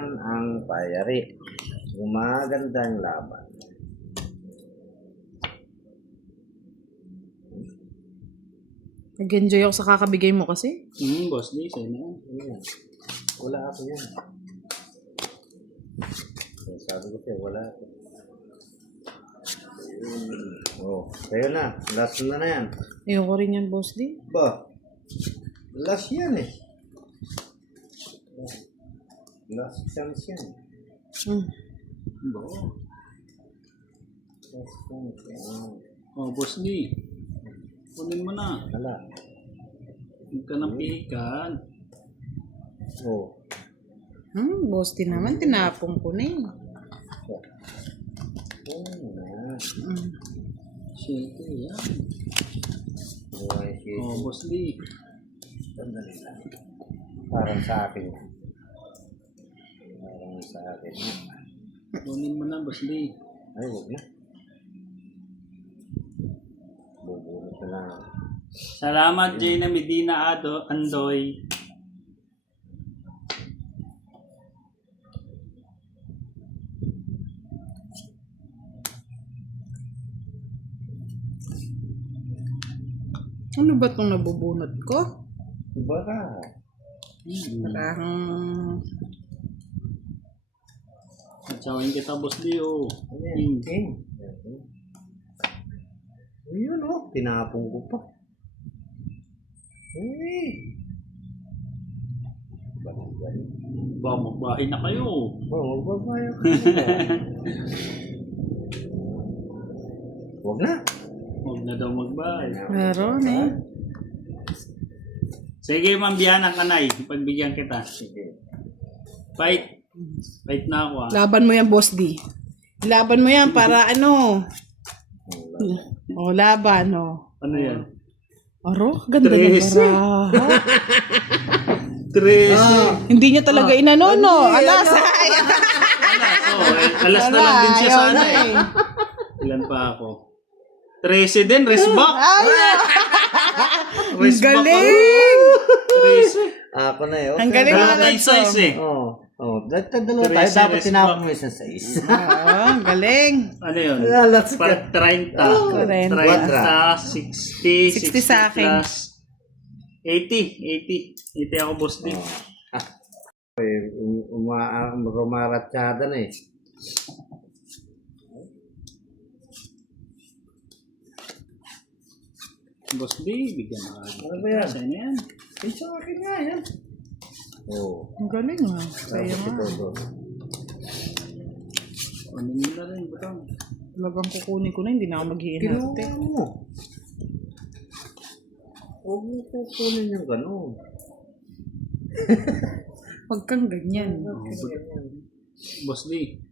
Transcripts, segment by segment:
naman ang payari. Gumaganda ang laban. Nag-enjoy ako sa kakabigay mo kasi. Boss D, sa'yo na yan. Ayan. Wala ako yan. Sabi ko siya, wala ako. Oh, sa'yo na. Last na yan. Ayoko rin yan, Boss D. Ba? Last yan eh. Last chance yan. Last chance yan. Boss D. Kunin mo na. Wala. Huwag ka nang pihikan. Oh. Boss D naman, tinapong ko na eh. Oh, na. Siyempre yan. Buhay siya. Boss D. Sandali lang. Parang sa akin. Parang sa akin. Kunin mo na, Boss D. Ay, huwag na. Bubunot na lang. Salamat, Jayna Medina Andoy. Ano ba itong nabubunot ko? Bara. Parang... Matsawin kita, Boss D. Ayan, king. Ayun oh, tinapong ko pa. Hey! Ba, magbahay na kayo. Oh, magbabayo ka. Huwag na. Huwag na daw magbahay. Meron eh. Sige, Ma'am Biana Kanay. Pagbigyan kita. Sige. Fight. Fight na ako Laban mo yan, Boss D. Laban mo yan para ano. Laban, Ano yan? Aro, ganda ng 13. baraha. 13. Hindi niya talaga inano, no? Alas, Alas na lang din siya sana eh. Ilan pa ako? 13 din, resback. galing! 13. Ako na eh. Ang galing Dalawa mo tayong size eh. Oh. Oh, dalawa tayo. 13 Dapat is tinapon mo isang size. Galing. Ano yun? Alas ka. Par 30. 30. 30, 60, 60 sa 60 akin. plus 80. 80 ako, Boss D. Rumaratsada na eh. Boss D, bigyan na ka. Ano ba yan? Sa'yo na yan. Eh, sa akin nga yan. Oh. Ang galing ah. Sa'yo nga. Ano nyo na rin, butang. Talagang kukunin ko na, hindi na ako mag-iinarte. Kinuha mo. Huwag mo kukunin yung gano'n. Huwag kang ganyan. Boss D.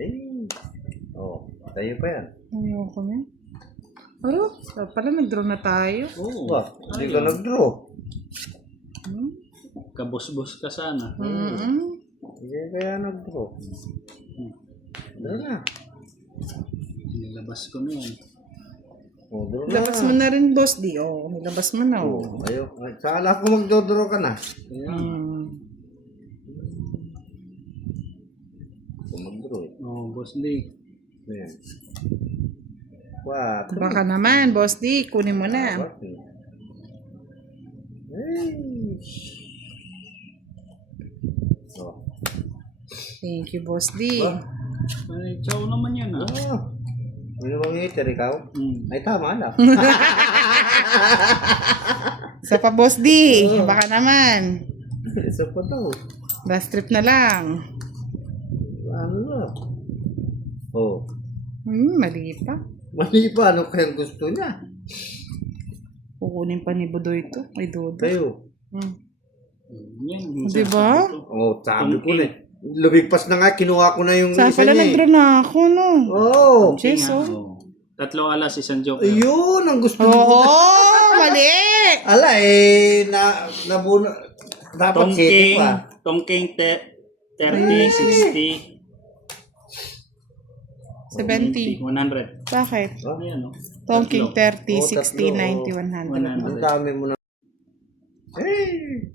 Eh. Oh, tayo pa yan. Ayoko na. Pero, pala nag-draw na tayo. Oo. Ba, hindi ka nag-draw. Kabos-bos ka sana. Hindi kaya nag-draw. Draw na. Nilabas ko na yan. Oh, draw na. Nilabas mo na rin, Boss D. Nilabas mo na. Oh, ayaw. Kala ko magdodraw ka na. Kung mag-draw eh. Boss D. Ayan. What? Baka naman, Boss D. Kunin mo na. Hey. Oh. Thank you, Boss D. Ay, chow naman yan ah. Oh. Ano bang hater ikaw? Ay, tama lang. Sa pa, Boss D. Baka naman. Isa pa daw. Last trip na lang. Ano na? Oh. Mali pa. Mali pa. Ano kayang gusto niya? Kukunin pa ni Budoy ito. Ay, Dodo. Kayo. Yan. Diba? Oh, sabi ko na. Lumigpas na nga. Kinuha ko na yung Saan isa pala niya nag-draw na ako, no? Oh. Cheers, Tatlong alas, isang joke. Ayun, ang gusto niya. Oo, mali! Ala eh, nabuno. Dapat Tom city King, pa. Tom King 30, 60. 70. 100. Bakit? Ayan, Tom King 30, Oh, 60, tatlo. 90, 100. Ang dami mo na. Hey!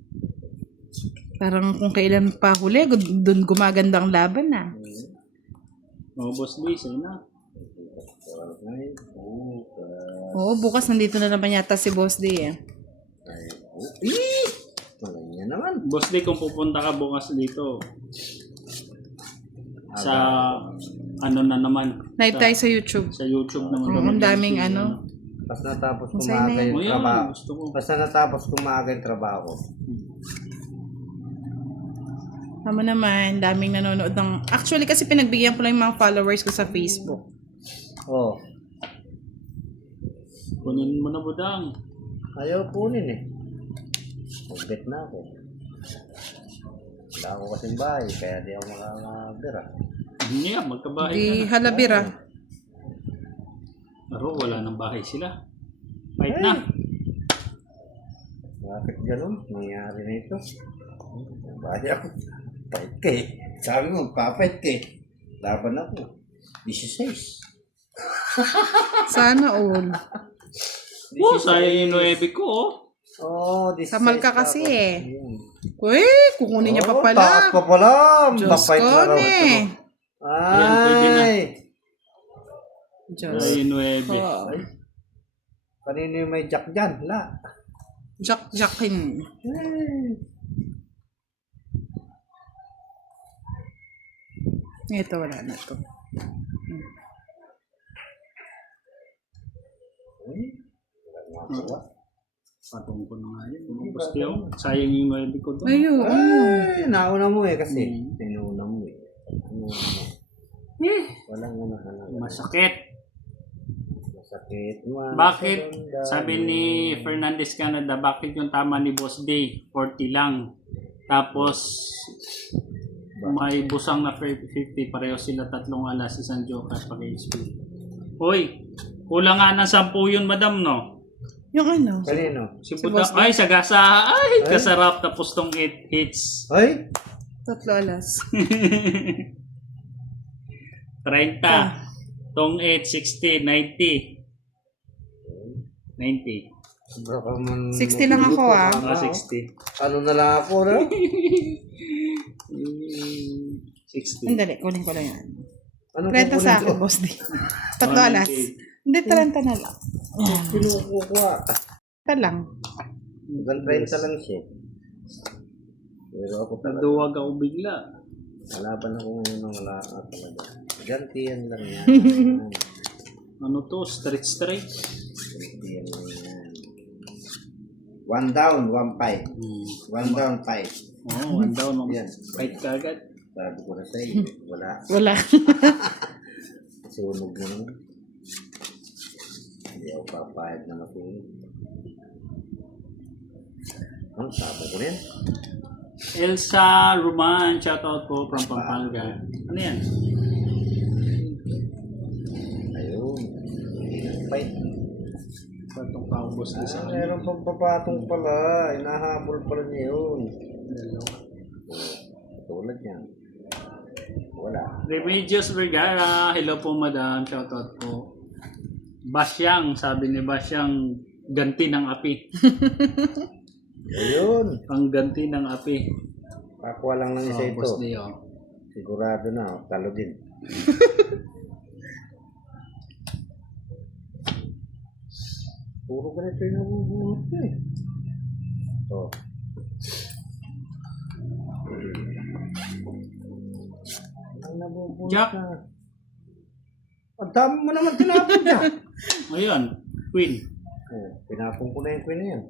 Parang kung kailan pa huli, doon gumagandang laban na. Oh, Boss D, sa'yo na. Ay, bukas. Oo, bukas nandito na naman yata si Boss D eh. Ay, Maganda naman. Boss D, kung pupunta ka bukas dito, sa ano na naman. Live tayo sa YouTube. Sa YouTube naman. Oo, ang daming ano. Pas natapos Masaya na kumaga yan. yung Oh, yan, trabaho. gusto ko. Basta natapos kumaga yung trabaho. Tama naman, daming nanonood ng... Actually, kasi pinagbigyan ko lang yung mga followers ko sa Facebook. Oh, Kunin mo na, budang. ayaw punin eh. Magbet na ako. Wala ako kasing bahay, kaya di ako makakabira. Hindi yan, magkabahay Di ka na. halabira. Pero wala nang bahay sila. Fight na. Bakit gano'n? Nangyari na ito. Bahay ako. Fight ka eh. Sabi mo, papait ka eh. Laban ako. 16. Sana all. Oh, sayang yung 9 ko, oh. Oh, 16. Kamal ka kasi ako. eh. Ayun. Uy, kukunin niya pa Oh, pala. taas pa pala. Diyos Papait ko na raw. eh. Ayan, pwede na. Ay. Diyos. Sayang yung 9. Oh. Ay. Kanino yung may jack dyan? La. Jack-jackin. Ito, wala na to. Ay. Wala na ako. Patong ko na nga yun. Boss D, oh. Sayang yung 9 ko to. Ayun. Ay, nauna mo eh kasi. Hmm. Tinuna mo eh. Tinuna mo. Walang unahan na. Masakit. Masakit man. Bakit? Sabi ni Fernandez Canada, bakit yung tama ni Boss D? 40 lang. Tapos, may busang na 50, pareho sila tatlong alas, isang joker pag HP. Hoy, kulang nga ng 10 yun, madam, no? Yung ano? Kanino? Si Si Buda, Boss D. ay, sagasa, ay, kasarap, tapos tong 8 hits. Ay! Tatlo alas. 30. Tong 8, 60, 90. 90. Sobra ka man. 60 lang ako, ah. Ah, 60. Ano na lang ako na? 60. Sandali, kunin ko lang yan. Ano 30 sa akin, kukunin ko? Boss D. Tatlo alas. Hindi, 30 na lang. Kinukuha. Ito lang. Hanggang 30 lang siya. Pero ako talaga. Naduwag ako bigla. Malaban ako ngayon ng wala ka talaga. Gantiyan lang yan. Ano to? Straight. Gantiyan lang yan. 1 down, 1 fight. 1 down, 5. Oh, one down. Yan. Fight ka agad. Sabi ko na sa'yo, wala. Wala. Sunog na naman. Hindi ako papayag na masunog. Ano, sabi ko rin? Elsa Roman, shoutout po from Pampanga. Ano yan? Ayun. Fight. Patong paubos na sa Meron pang papatong pala. Hinahabol pala niya yun. Tulad yan. Wala. Remedios Vergara, hello po madam, shoutout po. Basyang, sabi ni Basyang, ganti ng api. Ayun. Ang ganti ng api. Pakuha lang ng isa Oh, ito. Boss Leo. Sigurado na. Talo din. Puro ganito yung nabubuhat ko eh. Oh. Ang nabubuhat Jack. na. Ang dami mo naman tinapon niya. Ayun, Queen. Oh, pinapon ko na yung queen na yan.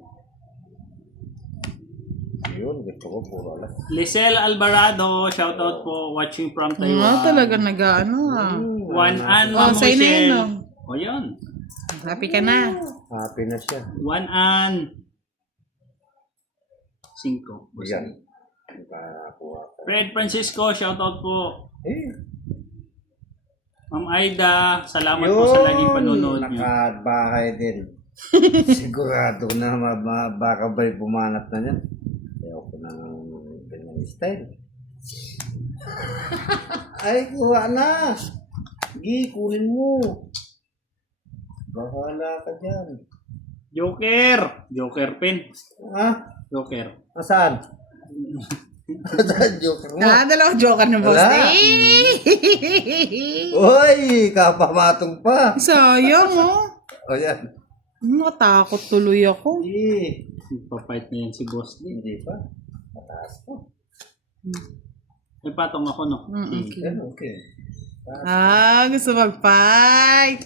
Yun, gusto ko puro alas. Lisel Alvarado, shoutout po, watching from Taiwan. Talaga nag-ano ah. One an, Oh, Ma'am sa'yo na yun, Michelle. no? O yun. Happy ka na. Happy na siya. One an. 5. Yan. Nakakuha ka. Fred Francisco, shoutout po. Eh, Ma'am Aida, salamat po sa laging panonood niyo. Nakabahay din. Sigurado na baka ba'y bumanat na niyan. Ayaw ko ng ganyan style. Ay, kuha na. Gi, kunin mo. Bahala ka dyan. Joker! Joker pin. Ah, Joker. nasaan? Joker mo. Dalawang joker na boss Wala. D. Uy, kapamatong pa. Sayang oh. O yan. Natakot tuloy ako. Hindi. Papait na yan si Boss D. Hindi pa. Mataas pa. May patong ako, no? Okay. Yan, okay. Gusto mag-fight.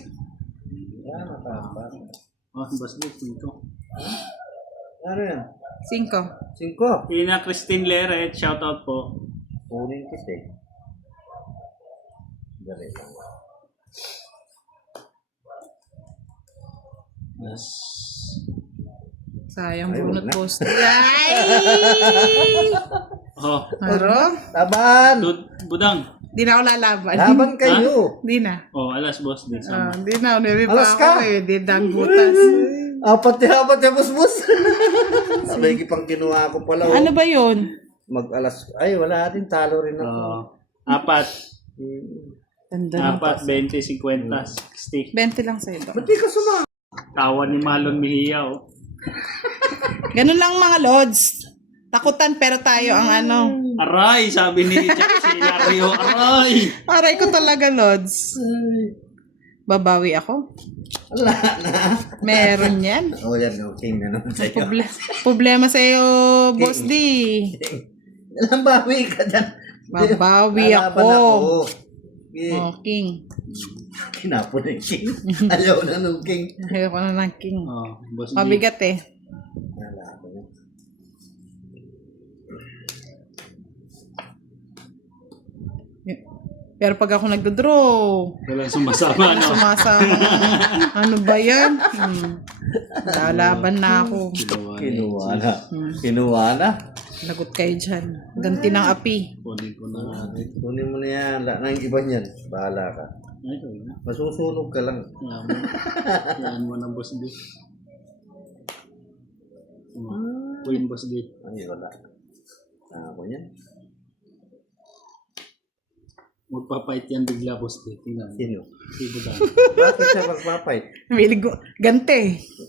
Yan, mataas pa. Oh, Boss D, ito. Ano yan? 5. 5. Ina Christine Leret, shoutout po. Kunin kita eh. Dali lang. Yes. Sayang Ay, bunot wag na. boss D. Ay! Oh, Aro? Taban! Budang. Di na ako lalaban. Laban kayo. Di na. Oh, alas Boss D. Sama. Di na. Nebi pa Alas ako ka. eh. Di danggutas. Apat ya bus-bus. Sabay pang kinuha ko pala. Ano ba yun? Mag-alas. Ay, wala din. Talo rin ako. Oh, apat. Tanda na. Apat, 20, 50, 60. 20 lang sa iba. Ba't di ka suma? Tawa ni Malon Mejia, oh. Ganun lang mga lods. Takutan pero tayo ang ano. Aray, sabi ni Jack Hilario. Aray! Aray ko talaga lods. Babawi ako. Wala na. Meron yan. Oh, yan. Okay na naman sa'yo. Problema sa iyo, Boss D. Alam, bawi ka dyan. Babawi Lalaban ako. Okay. Oh, King. Kinapon ng king. Ayaw na nung king. Ayoko na ng King. Oh, Boss D. Mabigat eh. Lalaban. Pero pag ako nagdodraw, Walang sumasama, no? sumasama. Ano ba yan? Lalaban na ako. Kinuha na. Kinuha na. Lagot kayo dyan. Ganti ng api. Kunin ko na natin. Kunin mo na yan. Wala na yung iba niyan. Bahala ka. Ay, ito na. Masusunog ka lang. Yan mo na, Boss D. Queen Boss D. Ay, wala. Ako yan. Magpapait yan bigla, Boss D. Tingnan mo. Sino? Si Budang. Bakit siya magpapay? Ganti.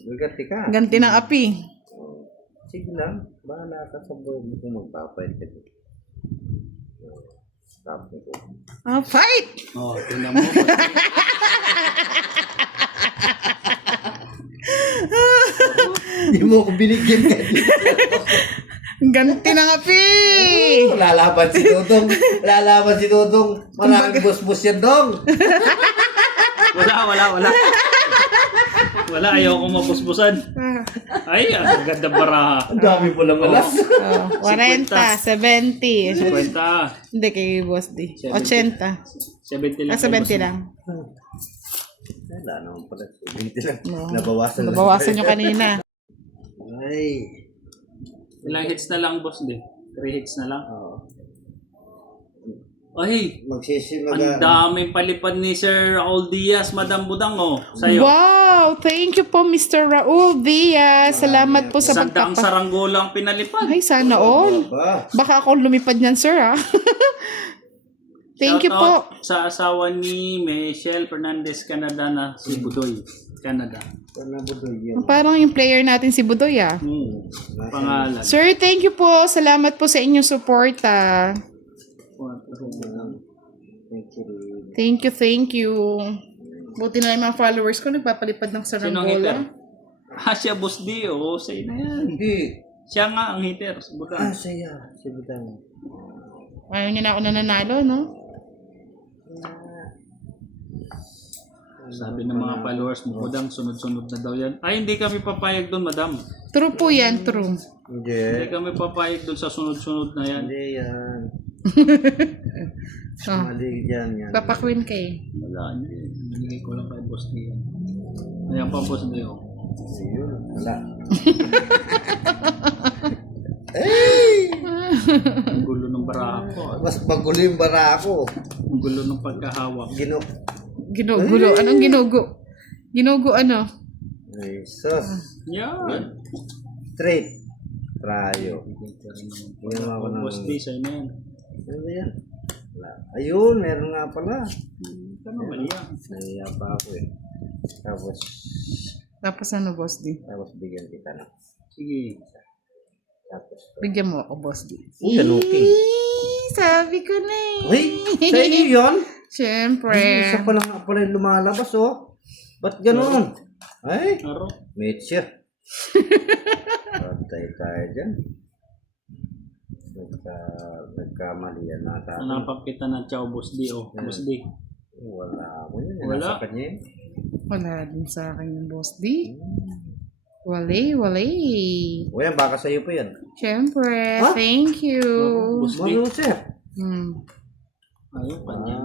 Gagati ka. Ganti ng api. Sige lang. Bahala ka sa buhay mo kung magpapay ka. Stop ko. Fight! Oh, tingnan mo, Boss D. Hindi mo ko binigyan ka. Ganti ng api! Lalaban si Dodong. Lalaban si Dodong. Maraming bus-bus yan, Dong. Wala. Wala, ayaw ko mabusbusan. Ay, ang ganda baraha. Ang dami mo lang alas. 40, 70. 50. Hindi kay Boss D. 80. 70 lang. 70 lang. Wala naman pala. 20 lang. No. Nabawasan lang. Nabawasan nyo kanina. Ay. Ilang hits na lang, Boss D? 3 hits na lang. Oo. Ay, Magsisimaga. ang daming palipad ni Sir Raul Diaz, Madam Budang, oh. Sa'yo. Wow! Thank you po, Mr. Raul Diaz. Salamat po sa Sandaang saranggola ang pinalipad. Ay, sana all. Ba? Baka ako lumipad niyan, sir, ah. Thank you po. Shoutout sa asawa ni Michelle Fernandez, Canada na si Budoy. Canada. Sana budoy yan. Parang yung player natin si Budoy, ah. Pangalan. Sir, thank you po. Salamat po sa inyong support, ah. Thank you. Thank you. Buti na yung mga followers ko nagpapalipad ng Sino ang hitter? saranggola. Siya, Boss D, oh. Sa'yo na yan. Hindi. Siya nga ang hitter. Budang. Saya. Si Budang. Ayaw niya na ako nananalo, no? Sabi ng mga followers mo, Budang, sunod-sunod na daw yan. Ay, hindi kami papayag doon, Madam. True po yan, true. Hindi. Hindi kami papayag doon sa sunod-sunod na yan. Hindi yan. Oh, Mali yan. papakwin kay. Wala, hindi. Binigay ko lang kay Boss D yan. Ayan pa, Boss D, oh. Ayun. Wala. Ang gulo ng baraha ko. Mas magulo yung bara ako. Ang gulo ng pagkahawak. Ginugulo. Anong ginugo? Ginugo ano? Ay, sus. Yan. Straight. Trayo. Ginawa ko ng... Boss D, sa'yo na yan. Ano ba yan? Wala. Ayun, meron nga pala. Tama, mali yan. Nahiya pa ako eh. Tapos ano, Boss D? Tapos bigyan kita na. Sige. Tapos, Bigyan mo ako, Boss D. uy, ano okay. sabi ko na eh. Uy, sa inyo yun? Siyempre. Ay, isa pa lang nga pala yung lumalabas, oh. Ba't ganun? Ay, Aro. Mitchell. Patay tayo dyan. Nagkamali yan nata. Hanapang kita ng Chow Boss D, oh. Boss D. Wala ako yun. Wala? Nasa kanya yun. Wala din sa akin yung boss D. Wale. O yan, baka sa'yo pa yan. Siyempre. Ha? Thank you. Boss D. Mano, sir? Ayun, kanya.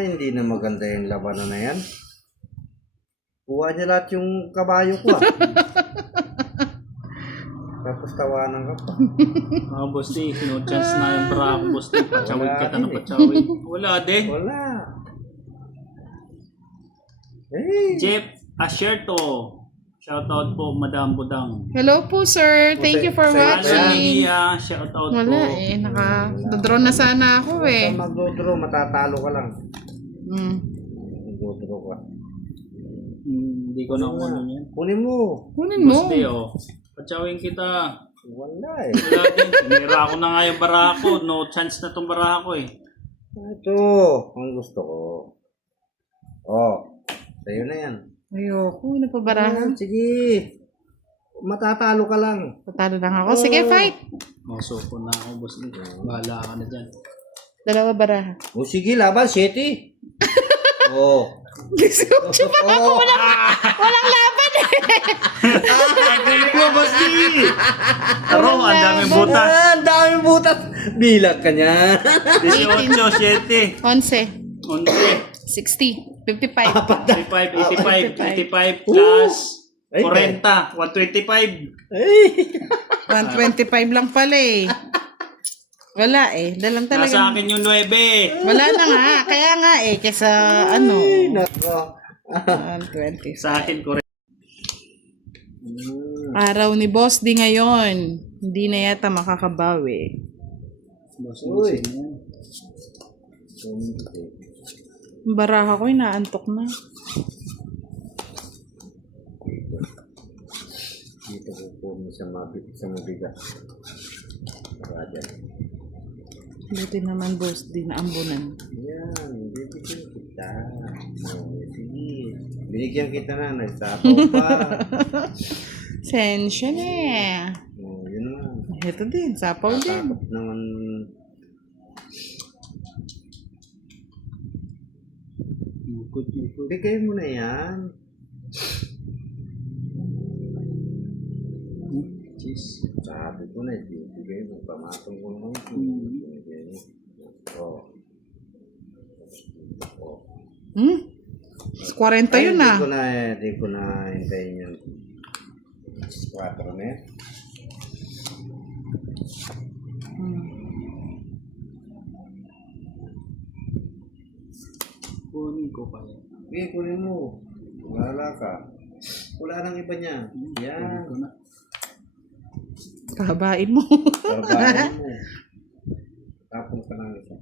Hindi na maganda yung labanan na yan. Kuha niya lahat yung kabayo ko, ah. Tapos tawanan ka pa. Boss D, no chance na yung bra ko, Boss D. Pachawid Wala kita din na eh. pachawid. Wala din. Wala. Hey! Jeff Asherto. Shoutout po, Madam Budang. Hello po, sir. Thank you for Sa'yo- Alan watching. Mejia, shoutout po. Wala eh. Naka-draw na sana ako eh. Basta magdodraw, matatalo ka lang. Magdodraw ka. Hindi ko na kunin yan. Kunin mo. Kunin mo. Boss D, oh. Pachawin kita. Wala eh. Wala din. Sinira ko na nga yung bara ko. No chance na tong bara ko eh. Ito, ang gusto ko. Oh, sa'yo na yan. Ayoko. Napabarahan. Sige. Matatalo ka lang. Tatalo lang ako. Sige, fight. Masuko na ako, Boss D. Bahala ka na dyan. Dalawa baraha. O sige, laban, 7. Oh. Gusto pa ako. Walang laban eh. Galing mo, Boss D. Pero, ang daming butas. Ang daming butas. Bilag ka niya. 18, 7, 11. 11, 60. 55. 85, 85 plus Ay, 40, 125. Ay. 125 lang pala eh. Wala eh. Dalam Nasa talaga. akin yung 9. Wala na nga. Kaya nga eh. Kesa ano. Nako. 120. Sa akin, correct. Araw ni Boss D ngayon. Hindi na yata makakabawi. Boss, Uy. Ang baraha ko inaantok na. Dito ko po sa mabigat. Raja. Buti naman Boss D na ambunan. Yan, bibigyan kita. Oh, sige. Binigyan kita na, nagsapaw pa. Sensya na eh. Oh, yun na. Ito din. Sapaw din. Takot naman. Ikot. Bigay mo na yan. Cheese. Sabi ko na, bigay mo. Pamatong ko naman. Bigay mo. Oh. Oh. 40 yun ah. Di ko na hintayin yun. 4 na eh. Kunin ko pa yan. Bigay, kunin mo. Wala ka. Wala nang iba niya. Yan. Kunin ko na. Kahabain mo. Trabahin mo. Tapos ka lang isa.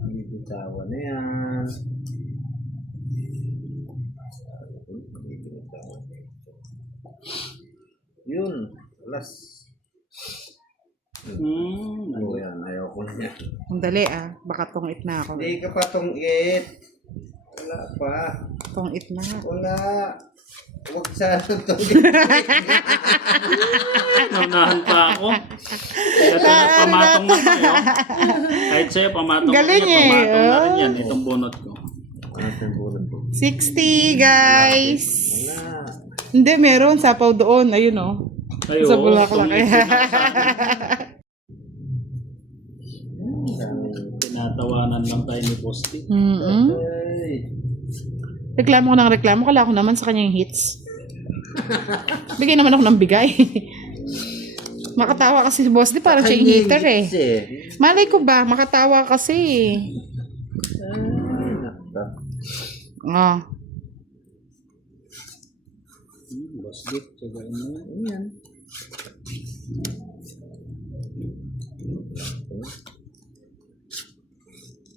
Hindi bitawan na yan. Yun. Alas. Oh, yan. Ayaw ko na yan. Ang dali ah. Baka tongit na ako. Hindi ka pa tong-it. Wala pa. Tongit na. Wala. Huwag sa tong-it. Naunahan pa ako. Kaya pamatong na tayo. Kahit sa'yo, pamatong Galing na yan. eh. Pamatong na rin yan. Itong bunot ko. Ano yung bulot ko? 60 guys. Wala. Hindi, meron. Sapaw doon. Ayun oh. Ay, Sa oo, Bulaklak. tumitin ako sa akin. Tinatawanan lang tayo ni Boss D. Ay. Reklamo ko ng reklamo. Kala ko naman sa kanyang hits. Bigay naman ako ng bigay. Makatawa kasi si Boss D. Parang siya yung hitter eh. Malay ko ba? Makatawa kasi. Ah. Boss D, tsagain mo yan. Ayan.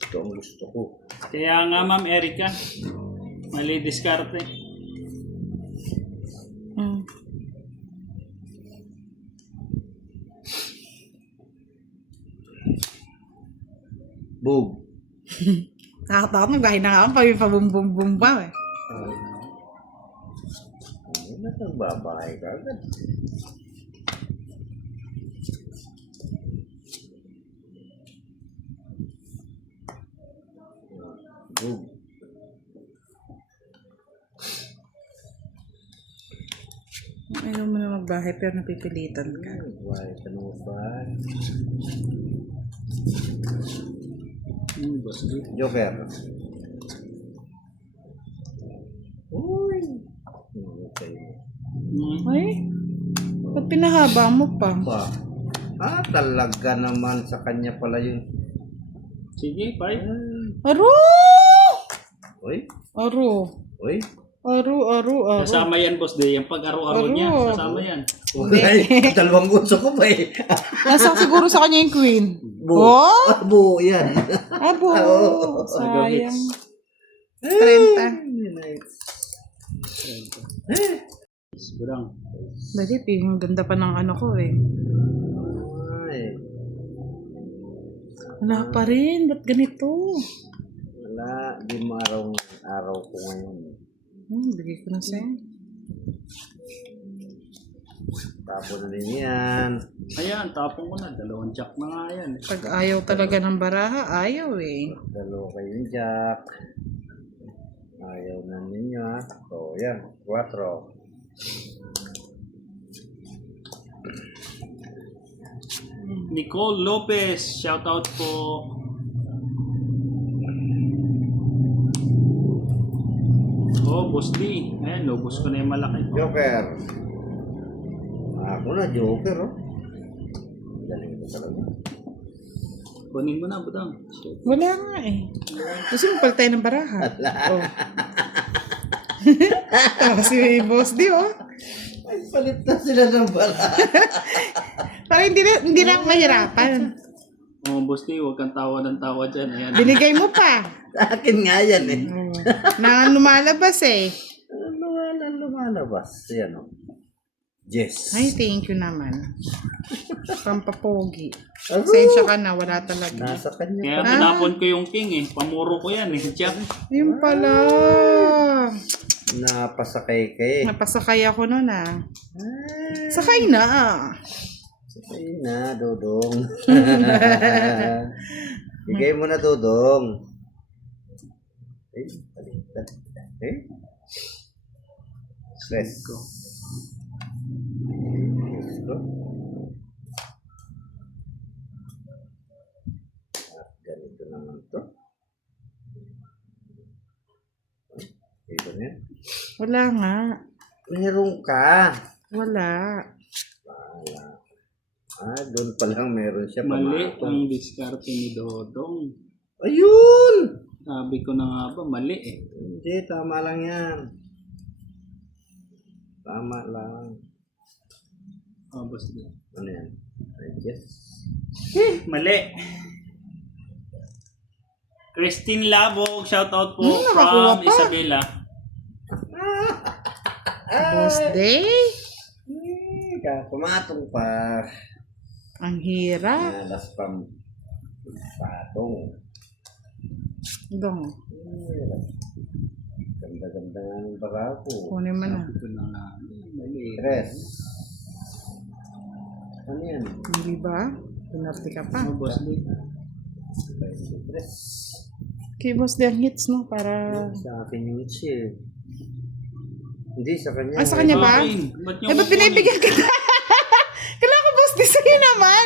Ito ang gusto ko. Kaya nga, Ma'am Erica, mali diskarte. Mm. Boom. Nakakatakot na gahin na nga ako pag pabumbum-bum pa eh. Ano na itong babae ka agad? Boom. Ayaw mo na magbahay pero napipilitan ka. Babae ka naman ba? Boss D. Joker. Uy. Okay. Ay, ba't pinahaba mo pa? Pa. Talaga naman sa kanya pala yun. Sige, bye. Aro! Uy. Aro. Uy. Aro. Kasama yan, Boss D. Yung pag-aro-aro Aro. niya, kasama yan. Ay, dalawang gusto ko pa eh. Nasa siguro sa kanya yung queen. Bu. Oh? Bu, yan. Abo. Oo. Sayang. 30. Burang. Dalit eh, ang ganda pa ng ano ko eh. Ay. Wala pa rin, ba't ganito? Wala. Di mo araw ko ngayon. Bigay ko na sa'yo. Tapo na rin yan. Ayan, tapong ko na. 2 jack na nga yan. Pag ayaw talaga ng baraha, ayaw eh. Dalawa kayong jack. Ayaw na ninyo ha. So, yan. 4. Nicole Lopez, shout out po. Oh, Boss D. Ayan, lobos ko na yung malaki. Joker. Ako na, Joker oh. Galing ko talaga. Kunin mo na, Budang. Wala nga eh. Gusto mo pala tayo ng baraha. Oh. Si Boss D oh. Ay, palit na sila ng bala. Para hindi na ako mahirapan. Oh, Boss D, huwag kang tawa ng tawa dyan. Ayan. Binigay mo pa. Sa akin nga yan eh. Na lumalabas eh. Lumalabas. Yan oh. Yes. Ay, thank you naman. Pampapogi. Aro. Sensya ka na, wala talaga. Nasa kanya. Kaya tinapon ko yung king eh. Pamuro ko yan eh. Jack. Yun pala. Napasakay ka eh. Napasakay ako nun ah. Sakay na. Sakay na, Dodong. Bigay mo na, Dodong. Eh, baliktad. Eh? Stress. Go. Let's go. At ganito naman to. Dito na yan. Wala nga. Meron ka. Wala. Wala. Doon pa lang meron siya. Mali pamatong. ang diskarte ni Dodong. Ayun! Sabi ko na nga ba, mali eh. Hindi, tama lang yan. Tama lang. Oh, Boss D. Ano yan? Ay, yes. Mali. Christine Labog, shout out po nakakuha from pa. Isabela. Boss Day? Pumatong pa. Ang hirap. Nalas pang patong. Dong. Ganda-ganda nga ng barako. Kunin mo na. Sabi ko na nga, mali. Tres. Ano yan? Hindi ba? Pinarti ka pa. Oh, Boss D. Tres. Kay Boss Day ang hits no? Para... Sa akin yung siya. Hindi, sa kanya. Ah, sa kanya ba? Bakit? Ba't niyo Eh, ba't kukunin? binibigyan ka na? Kailangan ko Boss Day sa'yo naman.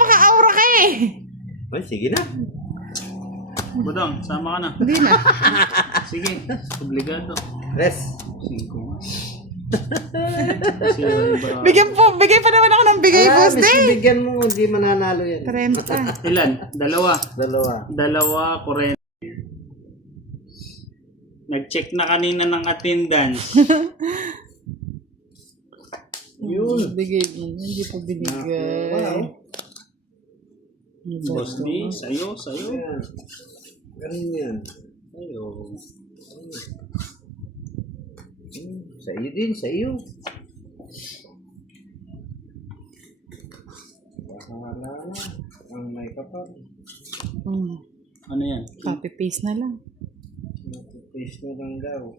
Maka-aura ka eh. Ay, sige na. Budang, sama ka na. Hindi na. Sige, obligado. Tres. 5 nga. Sira yung barako. Bigay pa naman ako ng bigay, Boss mas Day. bigyan mo, hindi mananalo yan. 30. Ilan? Dalawa. Dalawa. Kurente. Nag-check na kanina ng attendance. Yun. Bigay mo. Hindi po binigay. Wow. Boss D, sa'yo. Yan. Ganun yan. Sa'yo. Sa iyo din, sa iyo. Bahala na. Ang may kapal. Ano yan? Copy-paste na lang. Face na lang daw.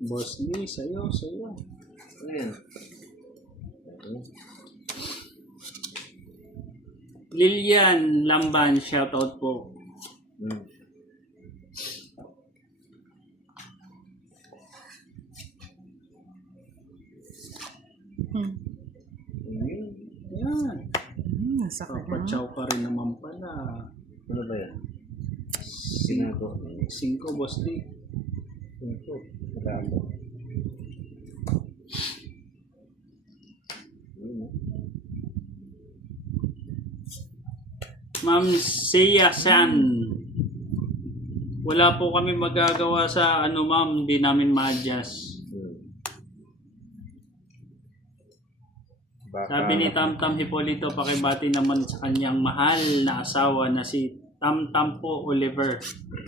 Boss Lee, sa'yo. Ano yan? Lilian Lamban, shoutout po. Hmm. Ayun. Yan. Nasakit na. Papachaw ka rin naman pala. Ano ba yan? Sinago. 5, Boss Lee. Ito. Matalo. Ma'am Sia San. Wala po kami magagawa sa ano ma'am, hindi namin ma-adjust. Sabi ni Tamtam Hipolito, pakibati naman sa kanyang mahal na asawa na si Tamtam po Oliver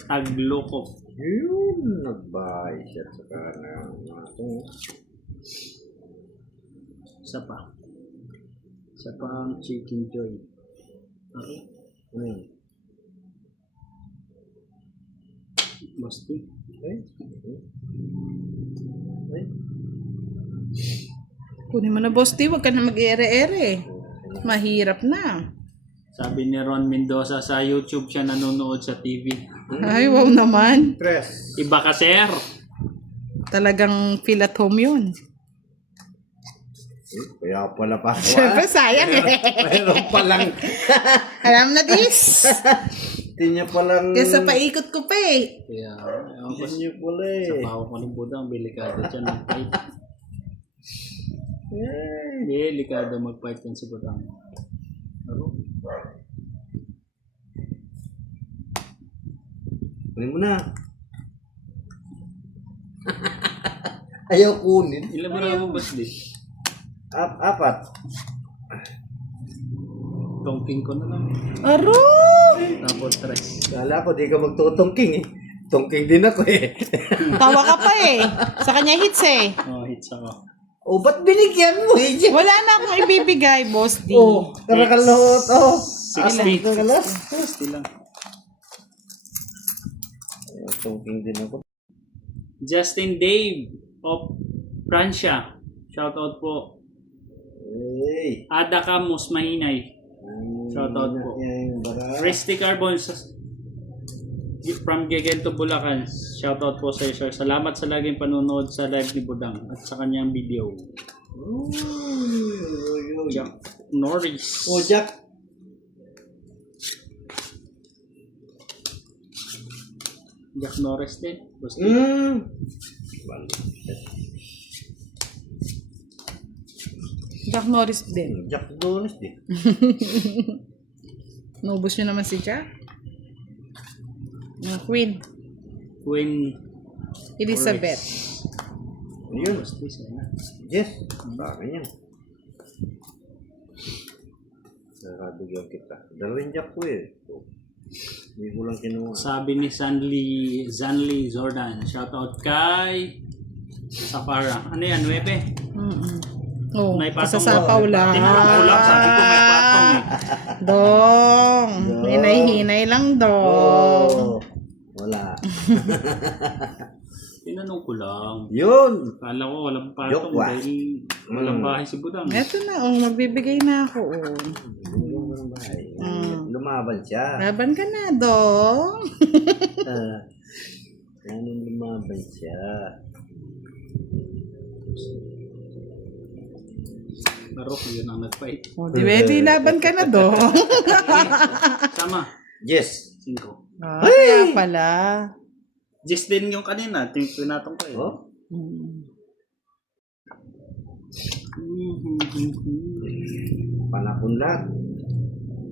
Tagloko. Yun, nagbahay siya sa kanang matong. Isa pa ang Chicken Joy. Okay. Basti. Kunin mo na, Boss D. Huwag ka na mag-ere-ere. Mahirap na. Sabi ni Ron Mendoza, sa YouTube siya nanonood sa TV. Ay, wow naman. Press. Iba ka, sir. Talagang feel at home yun. Kaya pala pa. Siyempre, sayang eh. Mayroon palang. Alam na this. Hindi niya palang. Kasi paikot ko pa eh. Kaya, ewan ko, Hindi niya pala eh. sa pawak ko ng budang, delikado dyan mag-fight. Delikado mag-fight yan si budang. Pero, Kunin mo na. Ayaw kunin. ilan mo na mo, Boss Lee? Apat. Tongking ko na lang. Aro! Tapos 3. Kala ko di ka magtutungking eh. Tungking din ako eh. Tawa ka pa eh. Sa kanya hits eh. Oh, hits ako. O, ba't binigyan mo eh? Wala na akong ibibigay, Boss D. Oh, karakalot. Oh. 60. Karakalot. 60 lang. Tungking din ako. Justin Dave of Francia. Shoutout po. Hey. Ada Camus Mahinay. Shoutout po. Risty Carbon from Gegento, Bulacan. Shoutout po sa sir. Salamat sa laging panonood sa live ni Budang at sa kanyang video. Jack Norris. Oh, Jack. Jack Norris din. Gusto. Jack Norris din. Jack Donis din. Naubos nyo naman si Jack. Queen. Queen Elizabeth. Ayun. Gusto siya. Yes. Bakit yan? Nakabigyan kita. Dalawin Jack ko eh. Hindi ko lang kinuha. Sabi ni Zanli Jordan. Shoutout kay Safara. Ano yan? 9? Oh, May patong kasasapaw lang. Tinanong ko lang. Sabi ko may patong eh. Dong. Hinay-hinay lang, dong. Oh, wala. Tinanong ko lang. Yun. Kala ko walang patong Joke, wa. dahil walang bahay si Budang. Eto na, oh, magbibigay na ako. Oh. Lumaban siya. Laban ka na, dong. Ano lumaban siya? Marok, yun ang nag-fight. Oh, di ba? Di laban ka na, dong. Sama. Yes. 5. Kaya pala. Just din yung kanina. Tinatong ko eh. Oh? Panapon lahat.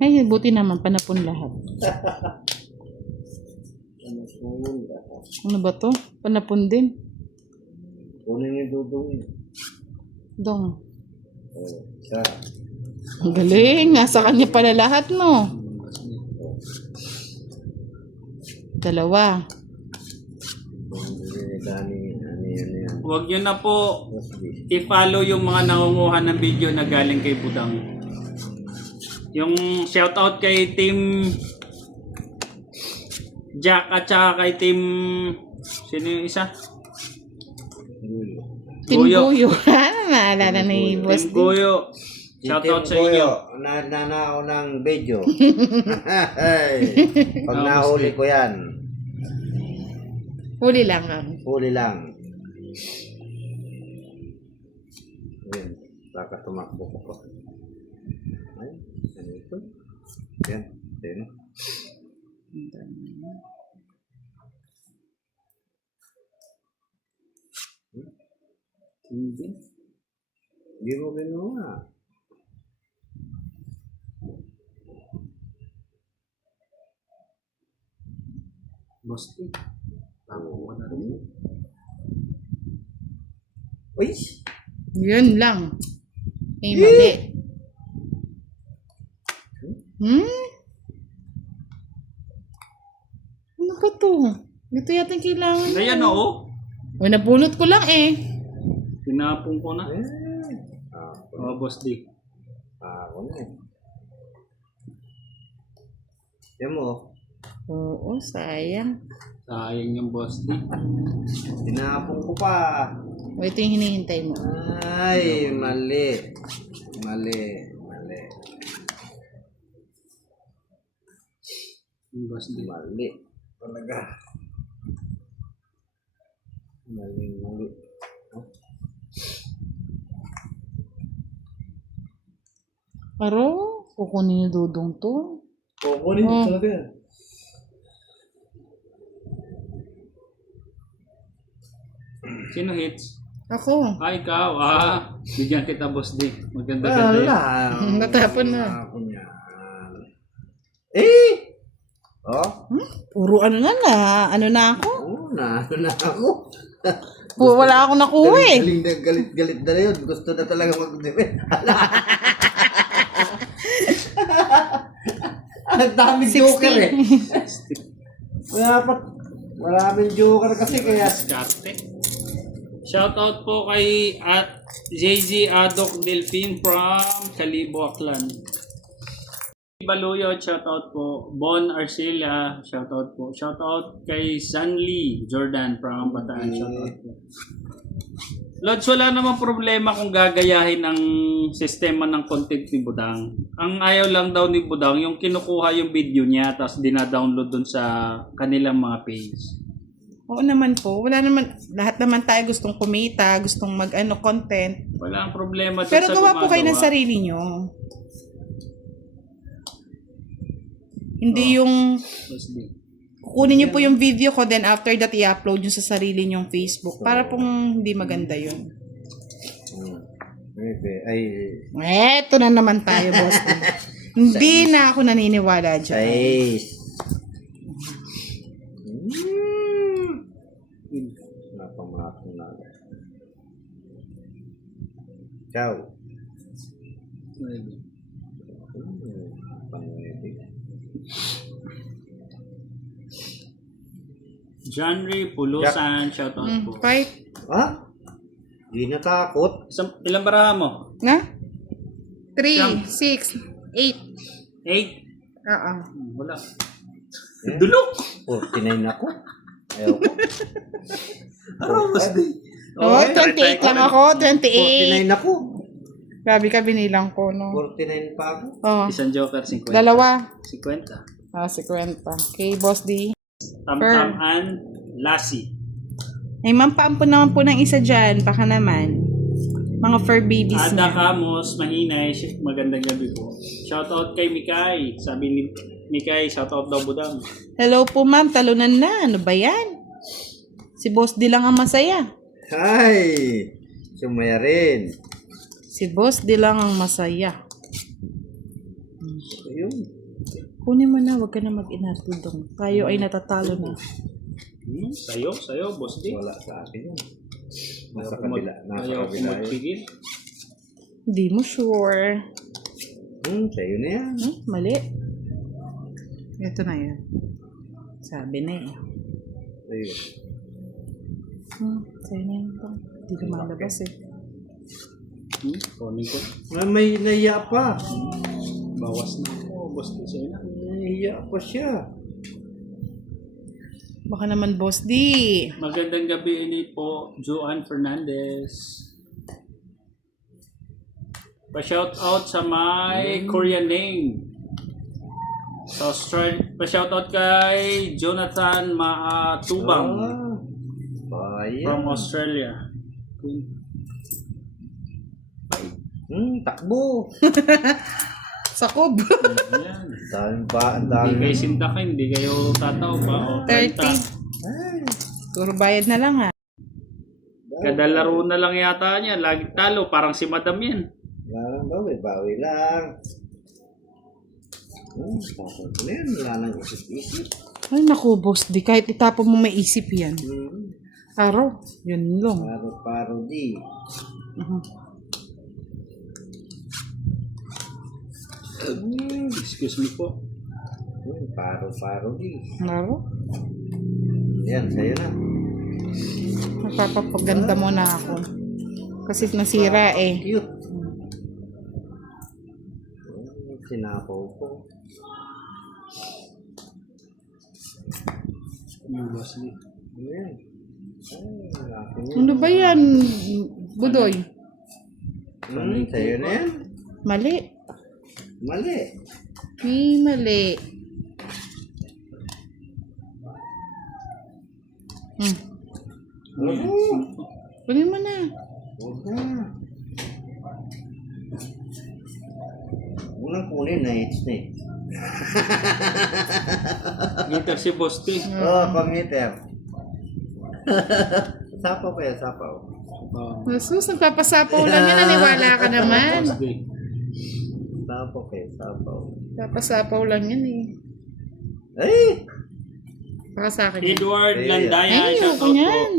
Ay, buti naman, panapon lahat. Panapon lahat. Ano ba to? Panapon din. Kunin yung dudong yun. Dong. Oh, isa. Ang galing. Nasa kanya pala lahat, no? 2. Dami, ano yan. Huwag nyo na po Boss D. i-follow yung mga nangunguha ng video na galing kay Budang. Yung shoutout kay Team Jack at saka kay Team... Sino yung isa? Tinguyo. Ano naalala ni Boss Team D? Goyo. Shoutout sa inyo. Nanao ng video. Pag nahuli ko yan, Huli lang ah. huli lang. Ayan, baka tumakbo ko. Ay, ano ito? Yan, yan. Hindi mo ginawa. Boss, tama na rin. Uy! Yun lang. Eh, mali. Ano ba to? Ito yata yung kailangan. Ayan oo. O, nabunot ko lang eh. Tinapong ko na. Ah, Boss D. ako na eh. Yan mo, Oo, sayang. Sayang yung Boss D. tinapong ko pa. O, ito yung hinihintay mo. Ay, mali. Mali. Mali. Yung Boss D. Mali. Talaga. Mali, mali. Oh. Pero, kukunin yung dudong to. Kukunin Oh. talaga. Sino hits? Ako. Ikaw. Bigyan kita, Boss D. Maganda-ganda yun. Wala. Natapon na. Ako niyan. Eh! Oh? Puro ano ano na ako? Oo, na ako. Wala akong nakuha eh. Galit na yun. Gusto na talaga mag-defend. Ang daming joker eh. Maraming joker kasi kaya. Diskarte. Shoutout po kay at JZ Adok Delphine from Calibo, Aklan. Baluyo, shoutout po. Bon Arcila, shoutout po. Shoutout kay Sanli Jordan from Bataan, shoutout po. Lods, wala namang problema kung gagayahin ang sistema ng content ni Budang. Ang ayaw lang daw ni Budang, yung kinukuha yung video niya tapos dinadownload dun sa kanilang mga page. Oo naman po. Wala naman. Lahat naman tayo gustong kumita, gustong content. Walang problema dun Pero sa gawa po kayo ng gumagawa. sarili nyo. Hindi yung Boss D. kukunin nyo po yung video ko, then after that i-upload nyo sa sarili nyong Facebook. Para pong hindi maganda yun. Ay, Eto na naman tayo, boss. Hindi na ako naniniwala dyan. ay. Napamato na. Ciao. Pangwede. Janry Pulusan, shoutout po. Fight. Ha? Di natakot. Ilang baraha mo? Nga? 3, 6, 8. 8? Oo. Wala. Dulok! 49 ako. Ayaw ko. Oh, 28 lang ako. 28. 49 ako. Grabe ka, binilang ko, no? 49 pa ako. Oh. Isang joker, 50. Dalawa. 50. 50. Okay, Boss D. Tamtam and Lassie. Ay, mampampo naman po ng isa dyan. Baka naman. Mga fur babies Ada niya. Kamos, Mahinay, magandang gabi po. Shoutout kay Mikay. Sabi ni Mikay, shoutout daw Budang. Hello po, ma'am. Talunan na. Ano ba yan? Si Boss D lang ang masaya. Ay! Sumaya rin. Si Boss D lang ang masaya. Ayun. Kunin mo na. Huwag ka na mag-inatudong. Tayo ay natatalo na. Sayo, Boss D. Wala sa akin yun. Nasa Ayaw ko kabila. Nasa ayaw ko kabila yun. magpigil. Hindi mo sure. Sa'yo na yan. Mali. Ito na yan. Sabi na eh. Ayun. Sa'yo na yan. Hindi lumalabas eh. Kunin ko. May naiya pa. Bawas na ako. Boss D, sa'yo na. Naiya pa siya. Baka naman Boss D. Magandang gabi ini po, Joan Fernandez. Pa-shout out sa my Korean name. Sa Australia, pa-shout out kay Jonathan Maatubang Bayan. from Australia. Takbo. Sakob. Ayan. Dahil ba, ang Hindi dami. kayo sindakin, hindi kayo tataw ba? O 30. 30. Ay, Puro bayad na lang ha. Kada laro na lang yata niya, lagi talo, parang si Madam yan. wala lang bawi lang. Tapos na yan, wala nang isip-isip. Ay naku Boss D. Kahit itapon mo may isip yan. Araw. Yun lang. Paro di. Excuse me po. Paro di. Araw. Yan, sa'yo na. Magpapaganda mo na ako. Kasi nasira eh. Cute. Sinapaw ko. Yung boss ni. Ayan. Ay, akin yan. Ano ba yan? Budoy? Sa'yo na yan? Mali. Mali. Mali. Kunin mo na. Huwag na. Unang kunin na hits na eh. Ngiter si Boss T. Commuter. Sapaw kaya, sapaw. Jesus, nagpapasapaw lang yan. Naniwala ka naman. Boss D. Sapaw kaya, sapaw. Papasapaw lang yan eh. Ay! Baka sa akin yan. Edward Landaya, Ay, shout ako out po. yan.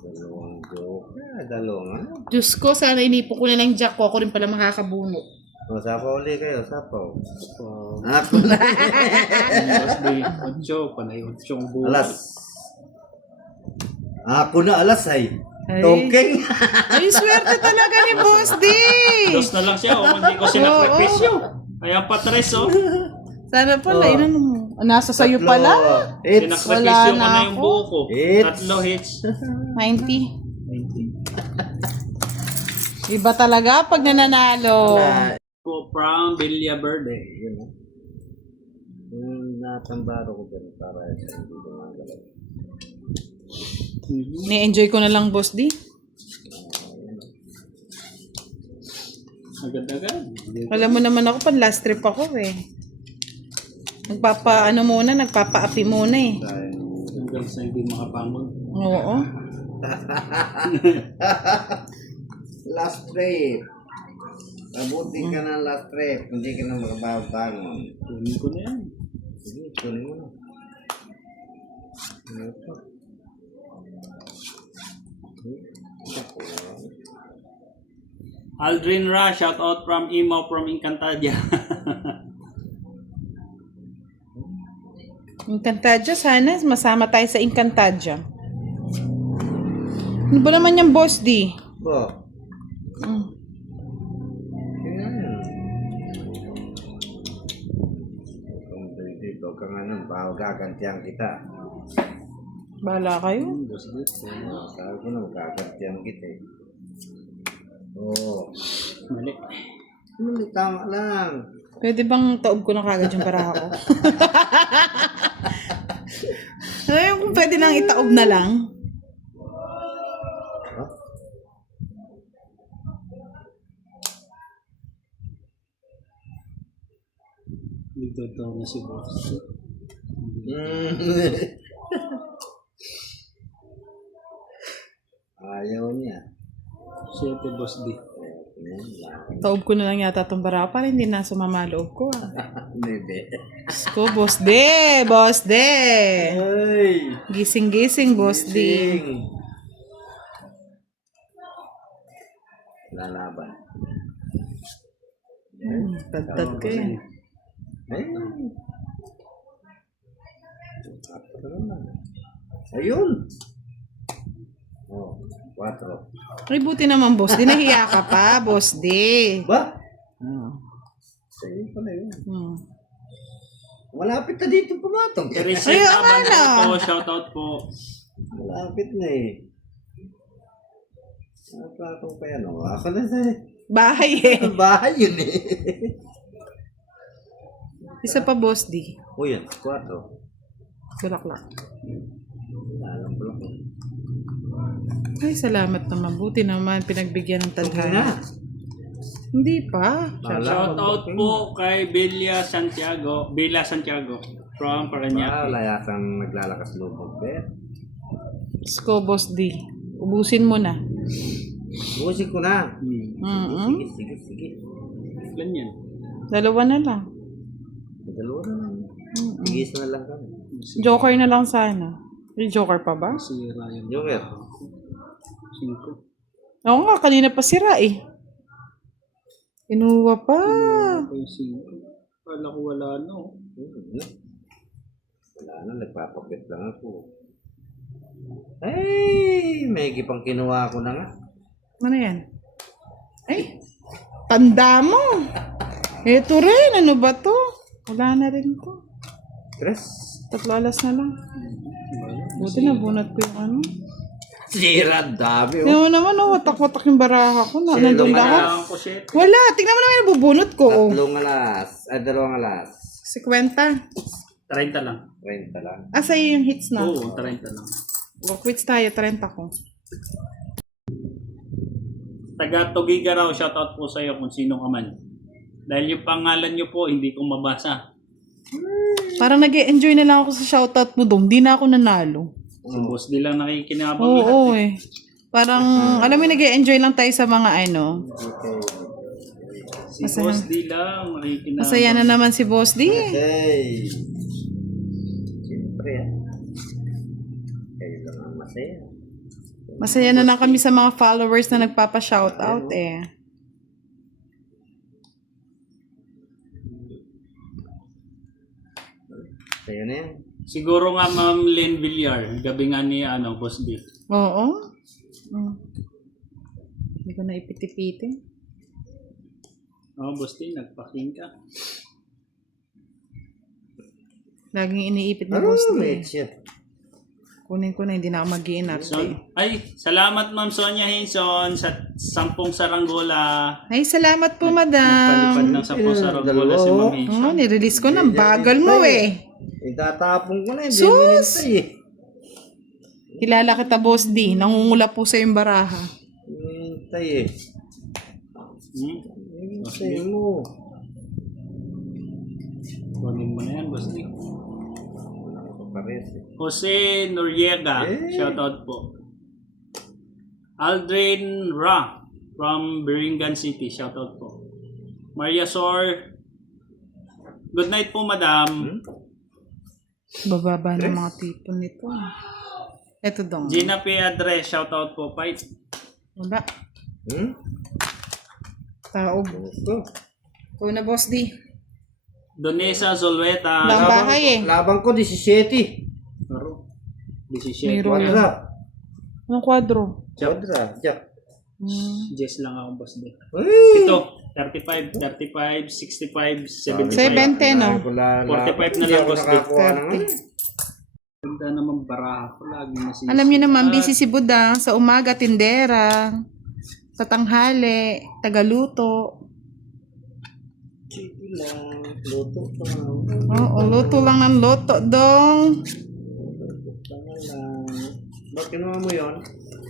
Dalawang joke. Dalawang. Diyos ko, sana inipo ko na lang jack ko. Ako rin pala makakabunot. Sapaw ulit kayo, sapaw. Ako na. Boss D. 8, panay 8 buwan. Alas. Ako na alas ay. Ay. Tokeng. Ay, swerte talaga ni Boss D. Dos na lang siya, o hindi ko sinakripisyo. Kaya pa 3, oh. Sana pala, ilan mo? Nasa sayo pala. It's Sinakripisyo ko Wala na na yung ako. buo ko. It's- 3 hits. 90. Iba talaga pag nananalo. Po from Villa Verde. Yun o. Yung natambaro ko dyan para sa hindi gumagalaw. Ni-enjoy ko na lang, Boss D. Agad-agad. Alam mo naman ako, pan last trip ako eh. Nagpapa-api muna eh. Hanggang sa hindi makabangon. Oo. Last trip. Abutin ka ng last trip. Hindi ka na makabangon. Kunin ko na yan. Sige, tuloy mo na. Ano to? Aldrin Ra, shout out from Imo from Encantadia. Encantadia, sana masama tayo sa Encantadia. Ano ba naman yung Boss D? Bo. Mm. Dito ka nga nun, baka gagantihan kita. Bahala kayo. Sabi ko na, gagantihan kita eh. Oo. Mali. Tama lang. Pwede bang taob ko na kagad yung baraha ko? Ayaw kung pwede lang itaob na lang. Dito daw na si Boss. Ayaw niya. 7 Boss D. Taob ko na lang yata itong baraha para hindi na sumama loob ko. Hindi. Diyos ko, Boss D! Boss D! Ay! Gising-gising, Boss D. Lalaban. Tad-tad ko eh. Ay! Ayun! Oh, 4. Ay, buti naman, boss. Di nahiya ka pa, boss. Di. Ba? Sa'yo pala yun. Hmm. Malapit na dito pumatong. Reset Ay, naman ano? po. Shoutout po. Malapit na eh. Napatong pa yan. Ako na sa Bahay eh. bahay yun eh. Isa pa, boss. Di. O yan, 4. Bulaklak. Alam ko lang. Ay, salamat naman. Buti naman pinagbigyan ng Okay na. tadhana. Hindi pa. Shoutout po kay Bella Santiago from Parañaque. Wala yatang naglalakas loob. Sko, boss D. Ubusin mo na. Busin ko na. Mm-mm. Sige. Ganyan. Dalawa na lang. Dalawa na lang. Igis na lang kami. Joker na lang sana. May joker pa ba? Si Ryan. Joker. 5. Oo nga, kanina pa sira eh. Inuwa pa. Ako yung 5. Kala ko wala no. Wala na, nagpapakit lang ako. Ay, may pang kinuha ko na nga. Ano yan? Ay, tanda mo. Ito rin, ano ba to? Wala na rin to. 3. 3 alas na lang. Buti na, bunot ko yung ano. Sira, dami. Tingnan mo naman, oh, watak-watak yung baraha ko. Nandun lahat. Kailangan ko shit. Wala, tingnan mo naman yung bubunot ko. Oh. 3 alas. Ay, 2 alas. 50. 30 lang. 30 lang. Ah, sa'yo yung hits na. Oo, 30 lang. Quits tayo, 30 ko. Taga Tugiga raw, shoutout po sa iyo kung sino ka man. Dahil yung pangalan nyo po, hindi ko mabasa. Parang nag-enjoy na lang ako sa shoutout mo doon. Di na ako nanalo. Si Boss D lang nakikinabang Oo, lahat eh. Parang, alam mo, nag-enjoy lang tayo sa mga ano. Si Boss D lang nakikinabang. Masaya na naman si Boss D. Hey. Siyempre, kayo lang ang masaya. Masaya na lang kami sa mga followers na nagpapa-shoutout eh. Sa'yo na yan. Siguro nga Ma'am Lynn Villar, gabi nga ni Boss D. Oo. Hindi ko na ipiti-piti. Boss D, nagpaking ka. Laging iniipit ni Ano, Boss D. may siya. Kunin ko na, hindi na ako mag-iinarte. Ay, salamat Ma'am Sonia Hinson sa 10 saranggola. Ay, salamat po, madam. Nagpalipad ng 10 saranggola si Ma'am Hinson. Oh, nirelease ko na. Bagal mo eh. Itatapon ko na, hindi Sus! minintay eh. Kilala kita, Boss D. Nangungula po sa yung baraha. Minintay eh. Minintay mo. Kunin mo na yan, Boss D. Wala ko pares eh. Jose Noriega, shoutout po. Aldrin Ra from Biringan City, shoutout po. Maria Sor, good night po, madam. Bababa ng mga tipon nito. Ito dong. Gina P. Adres, shoutout po. Fight. Wala. Ito. Taob. Ito na, Boss D. Donesa Zolweta. Lang bahay eh. Labang ko 17. Laro. 17. Mayroon. Quadra. Anong kwadro? Quadra. Jack. Jess lang ako, boss din. Uy! Ito, 35, 65, 65, 75. 70, no? 45 na lang, boss. Nakakuha na nga. Ganda naman baraha ko. Lagi nasisi. Alam niyo naman, busy si Budang. Sa umaga, tindera. Sa tanghali, tagaluto. Sige lang. Luto pa. Oo, luto lang ng luto, dong. Tama lang. Ba't kinuha mo yun?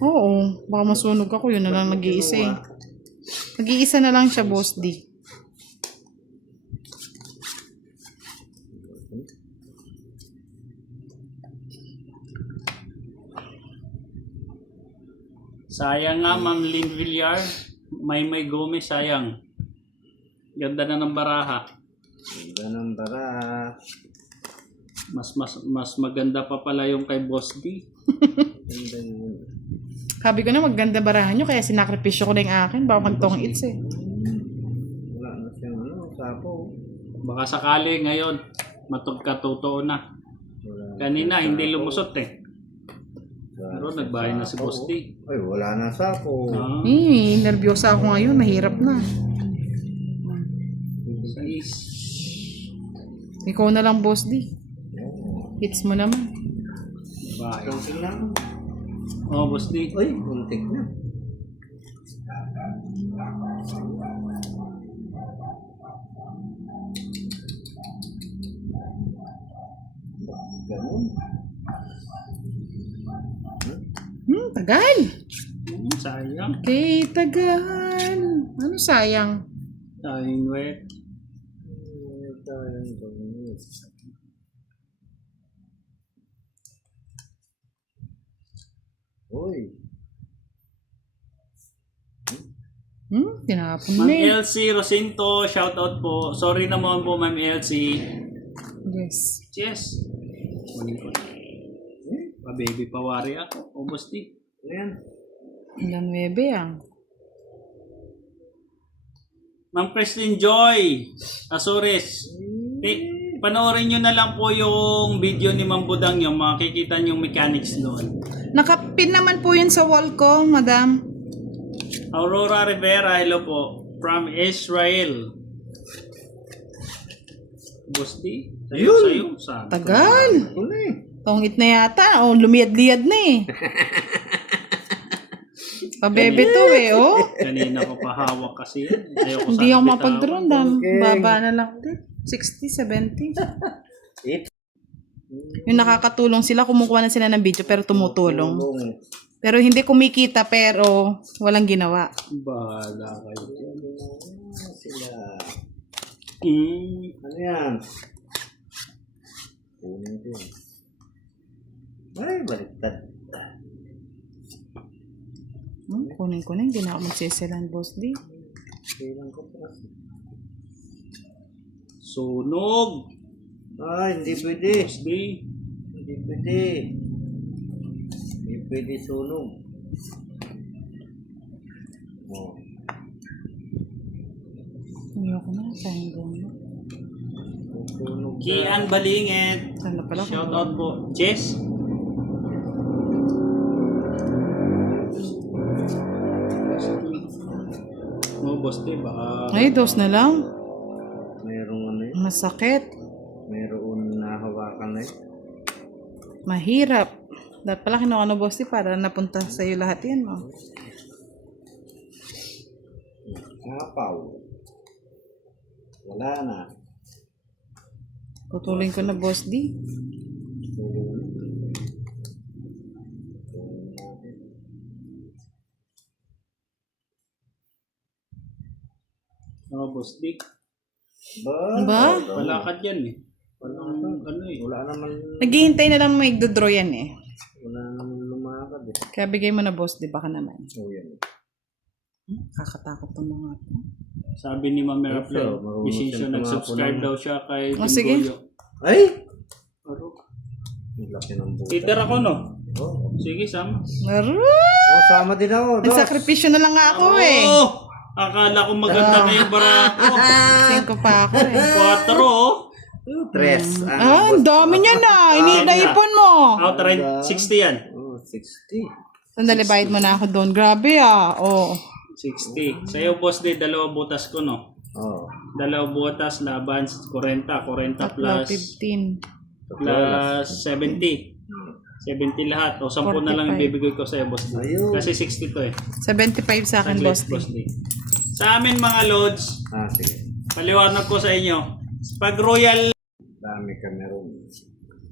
Oo, baka masunog ako. Yun na lang nag-iisa eh. Nag-iisa na lang siya, Boss D. Sayang nga, Ma'am Lynn Villar. May Gomez, sayang. Ganda na ng baraha. Ganun bara. Mas maganda pa pala yung kay Boss D. Ganda yun. Sabi ko na maganda barahan nyo, kaya sinakripisyo ko na yung akin. Baka magtong its eh. Wala na siyang sapo. Baka sakali ngayon, matugkatotoo na. Wala na Kanina, siyang hindi sapo. lumusot eh. Pero nagbahay na si Boss D. Ay, wala na sa ako. Ah, Nervyosa ako ngayon. Mahirap na. sais. Ikaw na lang, Boss D. Hits mo naman. Bahay. Kunting lang. Oh, Boss D. Ay, kuntik na. Ganun. Tagal. Sayang. Okay, tagal. Ano sayang? Sayang wet. Uy. Tinapon Ma'am na eh. Elsie Rosinto, shoutout po. Sorry naman po, Ma'am Elsie. Yes. Yes. Kunin ko na. Pa-baby pawari ako. O, Boss D. Ayan. Hanggang 9 ah. Ma'am Christine Joy Azores. Panoorin nyo na lang po yung video ni Ma'am Budang yung makikita nyo yung mechanics doon. Nakapin naman po yun sa wall ko, madam. Aurora Rivera, hello po. From Israel. Boss D? Sa'yo? Sabi ko. Tagal. Ito na eh. Tongit na yata. Oh, lumiyad-liyad na eh. Pabebe to eh, oh. Kanina ko pa hawak kasi yan. Ayoko Hindi sana ako bitawan. mapag-drone. Baba na lang din. 60, 70. It. Yung nakakatulong sila, kumukuha na sila ng video pero tumutulong. Tulong. Pero hindi kumikita pero walang ginawa. Bahala kayo. Sila. Mm. Ano yan? Kunin ko yan. Ay, baliktad. Kunin ko na, hindi na ako magsisilan, Boss D. Kailan ko pa. Sunog. Ay, hindi pwede. Boss D. Hindi pwede. Hindi pwede sunog. Oh. Ayoko na, sayang gawin. Sunog na. Kian Balingit. Saan na pala? Shoutout po. Jess. Oh, Boss D, baka... Ay, dos na lang. Mayroong ano yun? Masakit. Mayroon nahawakan na yun. Mahirap. Dapat pala kinuha na, Boss D, para napunta sa iyo lahat yan, mo. Kapaw. Wala na. Putulin ko na, Boss D. Tulong. Oh, Boss D. Ba? Palakad yan eh. Walang ano eh. Wala naman. Naghihintay na lang may draw yan eh. Wala naman lumakad eh. Kaya bigay mo na, Boss D, baka naman. Oh, yan. Kakatakot ng mga to. Sabi ni Ma'am Meraplo, marunong Bisisyo siyang nag-subscribe tumapo ng- daw siya kay Oh, sige. Timboyo. Ay! Aro. Ang laki ng buta. Titer ako no? Oh. Sige, sama. Aray! Oh, sama din ako. Dos. Nagsakripisyo na lang nga ako eh. Oh! Akala ko maganda kayong barako. 5 pa ako eh. 4 oh. Tres. Ah, ang dami niya na. Naipon mo. Outright 60 yan. Oh, 60. Sandali, bayad mo na ako doon. Grabe ah. Oh. 60. Sa'yo, Boss D, 2 butas ko no? Oh. 2 butas, laban, 40. 40 Tatlo, plus 15. 70. 70 lahat. O 10 na lang 45. ibibigay ko sa'yo, Boss D. Ayun. Kasi 60 to eh. 75 sa akin, Saglit, Boss D. Sa amin mga Lods, Ah, sige. paliwanag ko sa inyo. Pag Royal Dami ka meron.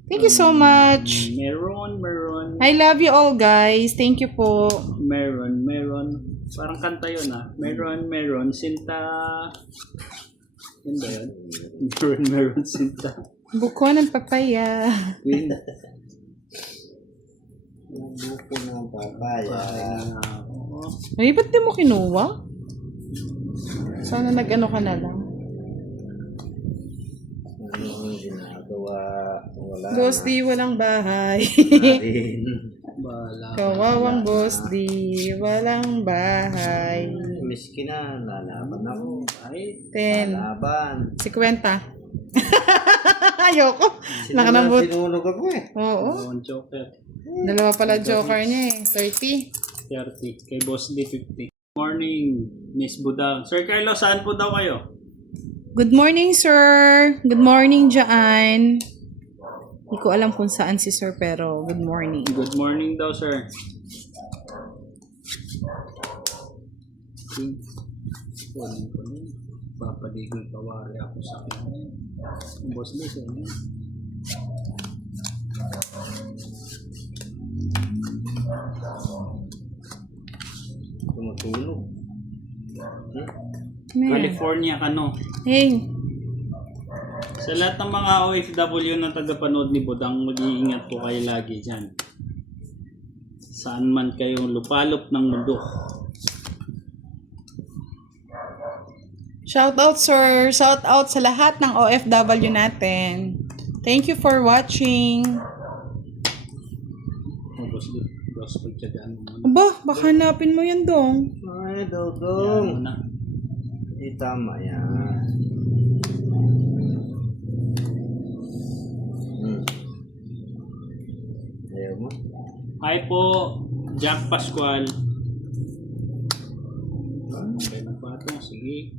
Thank you so much. Meron. I love you all, guys. Thank you po. Meron. Parang kanta yun ah. Meron, Sinta. Yun ba yun? Meron, Sinta. Buko ng papaya. Queen. Ang buko ng papaya. Ay, ba't di mo kinuha? Sana nag-ano ka na lang. Ano ang ginagawa? Wala Boss D, walang bahay. na rin. Bala. Kawawang Boss D, walang bahay. Miski na, lalaban ako. Ay, 10. Lalaban. 50. Ayoko. Laka ng but. Sinunog ako eh. Oo. Meron Joker. Dalawa pala joker niya eh. 30. 30. Kay Boss D, 50. Morning, Miss Budang. Sir Carlos, saan po daw kayo? Good morning, sir. Good morning, Jaan. Hindi ko alam kung saan si sir, pero good morning. Good morning daw, sir. Kunin ko na. Papaligol pawari ako sa akin. Boss D, sir. Tumutulog. California ka, no? Hey, Sa lahat ng mga OFW na tagapanood ni Budang, mag-iingat po kayo lagi dyan. Saan man kayo lupalop ng mundo. shout out, sir. Shout out sa lahat ng OFW natin. Thank you for watching. Gospel tiyadaan mo muna. Aba, baka hanapin mo yan dong. Ay, Yan dodong. muna. Tama yan. Ayaw mo? Hi po, Jack Pascual. Okay na pa ito. Sige.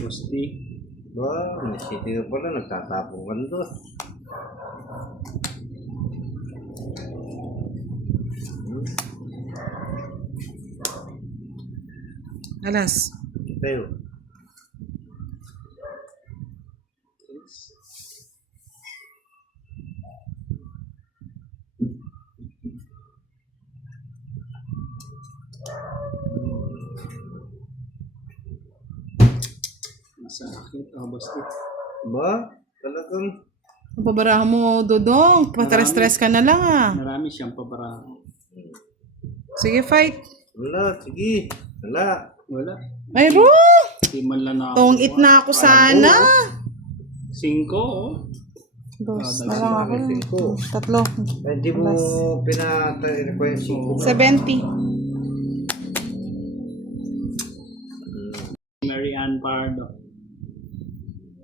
Gusti. Ba, nasiti ka pala. Nagtatapong ka doon. Alas. Tayo. Masakit. Oh, Gusti. Ba, talagang Pabarahan mo, Dodong. Patres-tres ka na lang ah. Marami siyang pabara. Sige, fight. wala. Sige. Wala. Wala. Ay, Ru! Di man lang na Tongit na ako sana. 5, oh. Dos Ah, na lang ako. Cinco. Tatlo. Eh, di mo pinatay ko yung 5. 70. Mary Ann Pardo.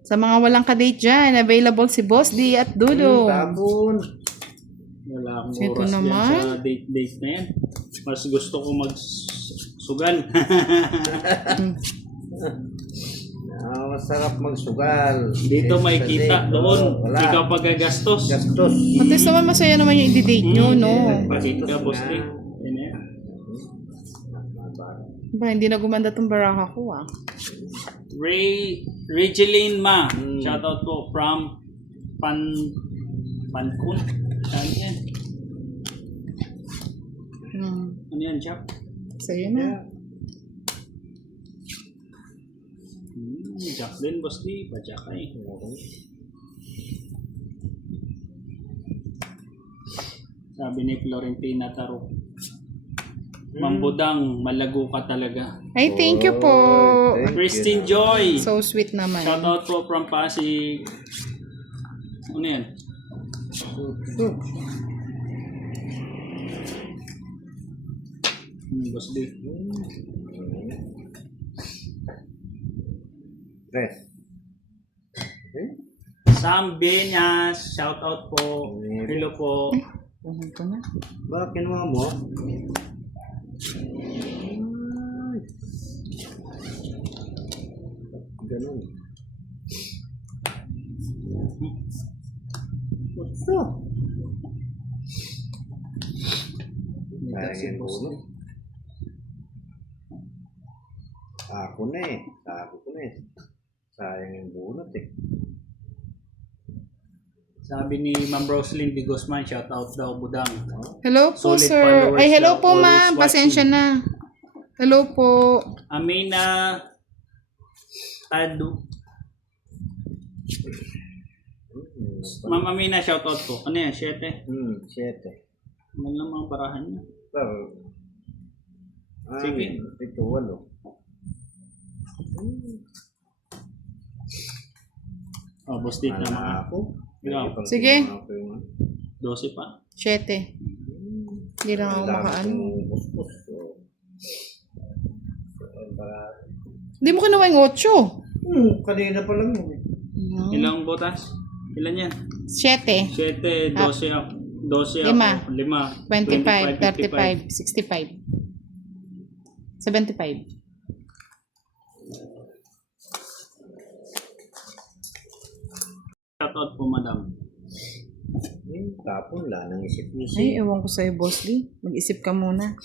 Sa mga walang kadate dyan, available si Boss D at Dudo. Tabon. Wala akong Ito oras naman. dyan sa date na yan. Mas gusto ko magsugal. Masarap magsugal. Dito may Sa kita, date, doon. Wala. Ikaw pagagastos. Gastos. At least naman masaya naman yung i-date nyo, no? Pakit ka, boss D. Yan na yan. Ba, hindi na gumanda tong baraka ko, ah. Regeline Ma. Shoutout po from Pankun. Saan yan? Ano yan, Chap? Sa'yo na. Jacqueline, boss D. Pa-Jack eh. Sabi ni Florentina Taro. Mambudang, malago ka talaga. Ay, thank you po. Thank you. Christine Joy. So sweet naman. Shoutout po from Pasig. Ano yan? Boss D. Tres. Okay. Sam Benyas. Shoutout po. Hello po. Kunin ko na. Ba, kinuha mo? Ganun. What's up? Sayang yung bunot. Ako na eh. Sabi ko na eh. Sayang yung bunot eh. Sabi ni Ma'am Roslyn D. Guzman, shoutout daw Budang. Hello po, Solid sir. followers Ay, hello daw, po, always ma'am. watching. Pasensya na. Hello po. Amina Adu. Ma'am Amina, shoutout po. Ano yan? 7? 7. Ano lang mga barahan niya? Pero, Sige. 7, 8. Oh, boss date naman. Ako? Ikaw. Sige. 12 pa. 7. Hindi lang ako makaan. Hindi mo kinuha yung 8. Kanina pa lang yun. Ilang botas? Ilan yan? 7. 7, 12 ako. 12 Lima. ako. 5. 25, 35, 65. 75. Shoutout po, madam. Tapon lang ng isip-isip. Ay, ewan ko sa'yo, Boss Lee. Mag-isip ka muna.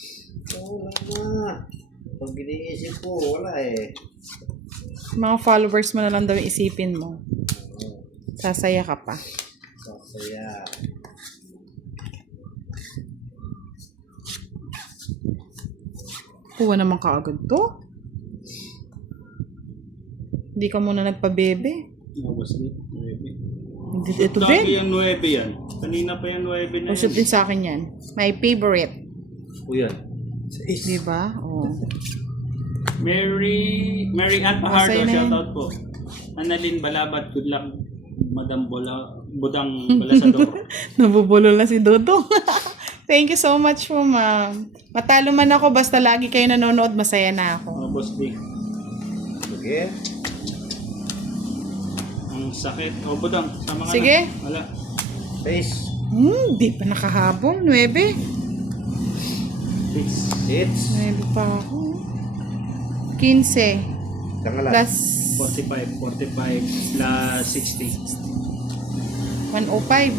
Wala na. Pag iniisip ko, wala eh. Mga followers mo na lang daw yung isipin mo. Sasaya ka pa. Sasaya. Kuha naman kaagad to. Hindi ka muna nagpabebe. Ubus din. 9. Ito Lagi din. yung 9 yan. Kanina pa yung 9 na Usot yan. din sa akin yan. My favorite. O yan. Di ba? Oh. Mary Ann Pajardo, Masaya na yan. shoutout po. Annalyn Balabat, good luck. Madam Budang Balasador. Nabubulol na si Dudong. Thank you so much po, ma'am. Matalo man ako, basta lagi kayo nanonood, masaya na ako. Boss D. Sige. Ang sakit. Budang, sama ka Sige. na. Wala. Face. Di pa nakahabol. 9. 6. Hits. 9 pa ako. 15. Tangalan. Plus 45 plus 60. 105.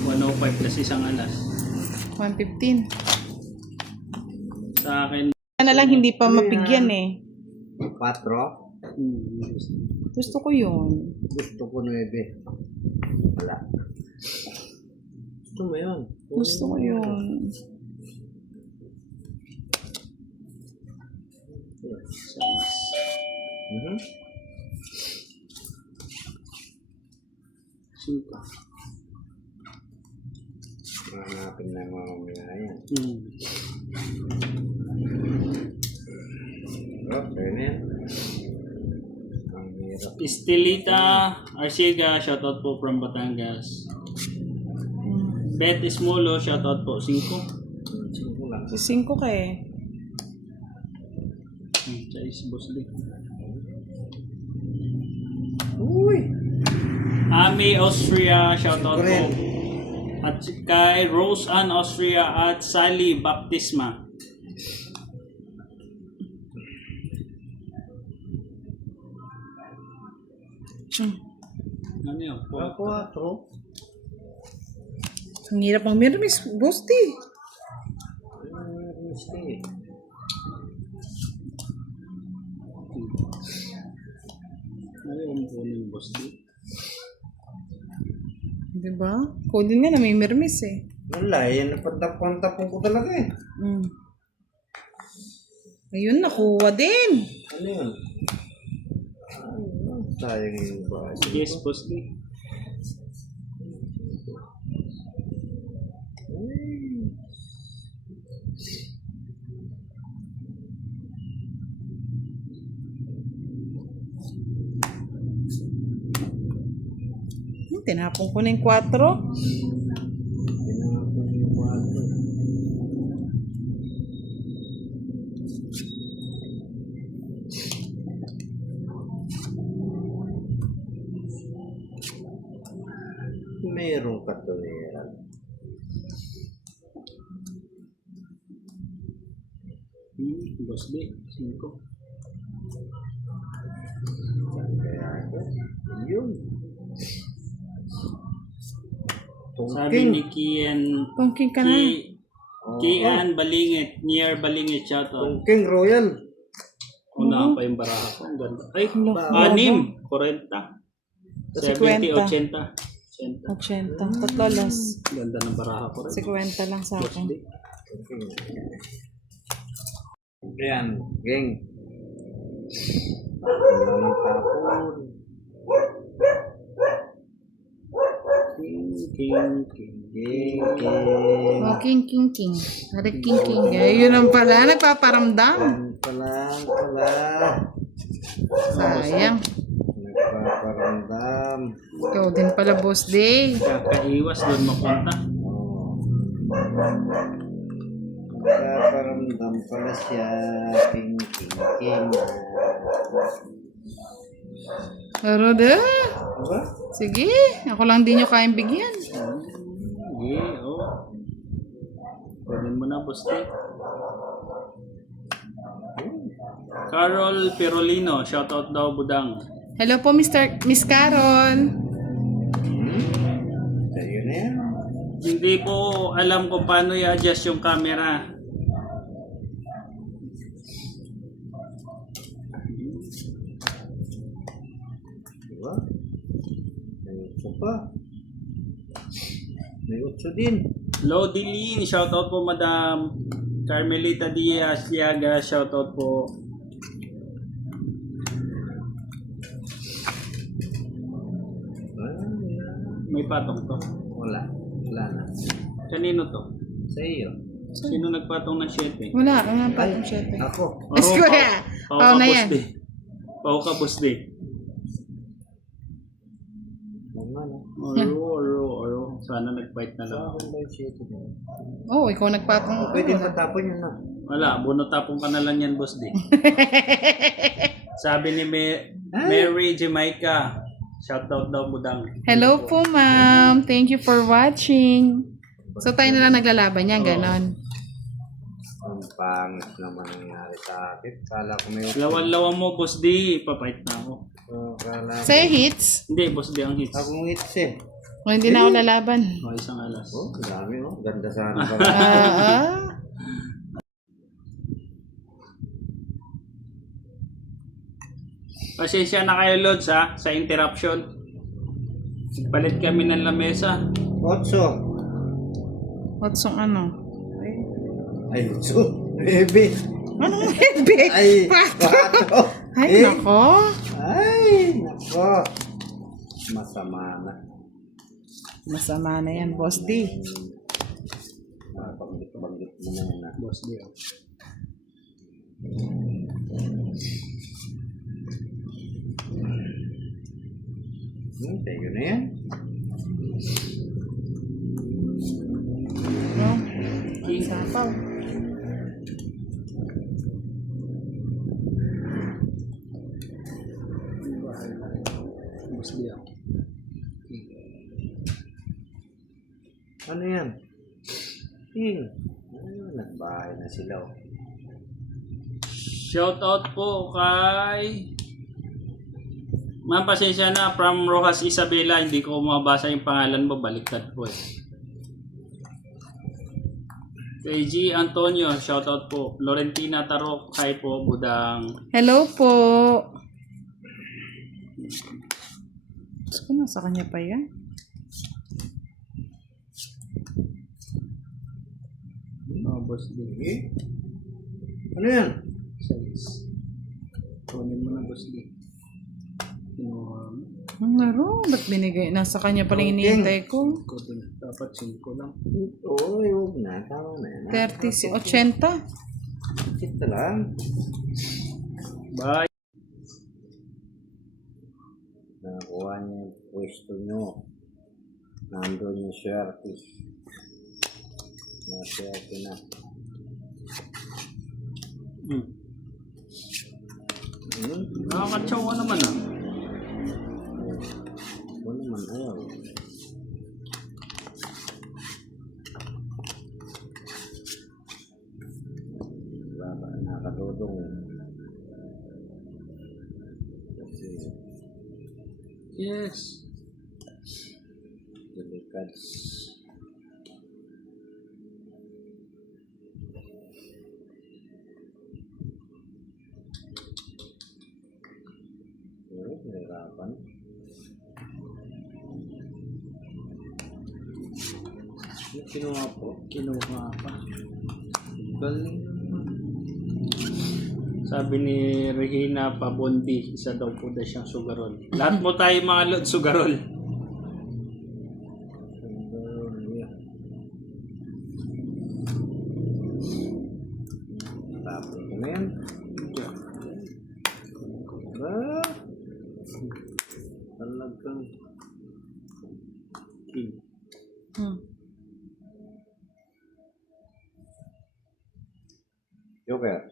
105 plus isang alas. 115. Sa akin, Na lang hindi pa mapigyan eh. 4. Gusto ko yun. Gusto ko 9. Wala. Gusto mo yun. Gusto ko yun. Mhm. 5. Hanapin na mga mamaya yan. Okay na yan. Ang hirap. Estelita Arcega, shoutout po from Batangas. Beth Ismolo, shoutout po. 5. Simple lang. 5 ka eh. Size boss din. Uy! Ami Austria, shoutout po. Correct. At kay Rose Ann Austria at Sally Baptisma. Ano yun? 4. Ang hirap ang mirmis, Bosti. Ano yung kunin boss din? Diba? Kodin nga na may mirmis eh. Wala, yan napantap-pantapon ko talaga eh. Ayun, nakuha din. Ano yun? Sayang yung ba? Yes, boss din. Tinapon ko na yung 4. Pinapon yung 4. Merong katuliran. Boss din. 5. Kaya ako, yun. Sabi ni Kian Tungking ka na. Kian Balingit, near Balingit, shoutout. King Royal. Una pa yung baraha ko. Ang ganda. Ay, Ano? 6. 40. 70, 80. 80. Tatlalas. Ganda ng baraha ko rin. 50 lang sa Boss akin. D. Ayan, gang. Wala ng tapon. King. King. King. Hari king. Ayun ang pala, nagpaparamdam. Pala. Sayang. Nagpaparamdam. Ikaw din pala, Boss Day. Kakaiwas doon mapunta. Nagpaparamdam pala siya. King. Pero de. Diba? Sige, ako lang din nyo kayang bigyan. Sige, oh. Kunin mo na, boss D. Carol Perolino, shoutout daw, Budang. Hello po, Miss Carol. Sa'yo na yan. Hindi po alam kung paano i-adjust yung camera. Diba? May utso pa. May utso din. Lodilin, shoutout po, Madam. Carmelita Diaz Liaga, shoutout po. May patong to. Wala. Wala na. Kanino to? Sa iyo. Sino nagpatong ng 7? Wala pa itong syete. Ako. Mas kuya. Pao na yan. Pao ka, boss D. Mga na. Oro. Sana nag-fight na lang. Sa akin ba yung shit mo? Oh, ikaw nagpatong. Pwede matapon yun na. Wala, bunotapong ka na lang yan, boss D. Sabi ni Mary Jamaica, shoutout daw, Budang. Hello po, ma'am. Thank you for watching. So, tayo na lang naglalaban yan, ganon. Ang pangit naman nangyari sa akin. Kala ko may Lawan-lawan mo, boss D. Papait na ako. Kala ko. Sa'yo hits? Hindi, boss D ang hits. Akong hits eh. O, hindi na ako lalaban. O, isang alas. Oh, ang dami oh. Ganda sana pa. Pasensya na kayo, Lods, ha, sa interruption. Palit kami ng lamesa. Otso. What's yung ano? Ay, utso. Baby. Anong bebe? Ay, Pato. pato. Ay, nako. Ay, nako. Masama na. Masama na yan, Boss D. Banggit mo na yan ah. Boss D. Tayo na yan. No? King sapaw. Boss D. Ano yan? King. Nagbahay na sila oh. Shoutout po kay Ma'am, pasensya na, from Rojas Isabela, hindi ko mabasa yung pangalan mo, baliktad po eh. Kay G. Antonio, shoutout po. Florentina Tarok, hi po, Budang. Hello po. Gusto ko nasa kanya pa yan. Oh, boss D. Ano yan? Size. Kunin mo na, boss D. Kinuha. Ang laro, ba't binigay? Nasa kanya pa lang hinihintay ko. Dapat 5 lang. Oo, huwag na. Tama na yan. 30, 80. Kita lang. Bye. Nakakuha niya yung pwesto nyo. Nandun yung swerte. Naswerte na. Nakakatsaw ka naman ah. Ako naman ayaw. Baba, nakadodong. Kasi, Yes. delikad. Pero, nahirapan. Ano kinuha po? Kinuha pa. Galing. Sabi ni Regina Pabondi, isa daw po na siyang sugarol. Lahat mo tayo mga Lord, sugarol. Tapos ko na yan. Ah, talagang king. Joker.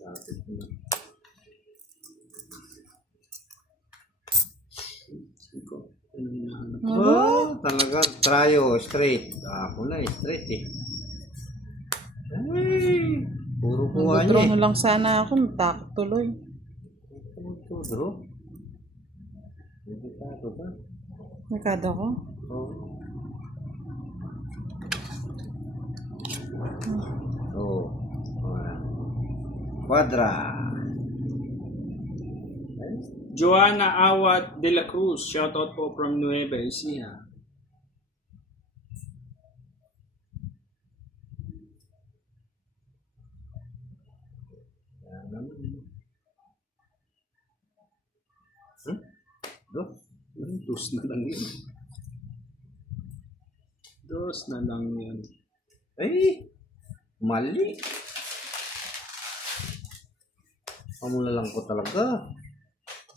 Tapos ko na. Tagal, tryo, straight. Ako na, straight eh. Ay, puro kuha Mag-draw niya na lang sana ako, natakot tuloy. Ito, draw. Delikado ba? Nakada ko. Oo. Oo. Wala. Quadra. Joanna Awat de la Cruz, shoutout po from Nueva Ecija. Dos na lang yun. Dos na lang yun. Ay, mali. Pamula lang ko talaga.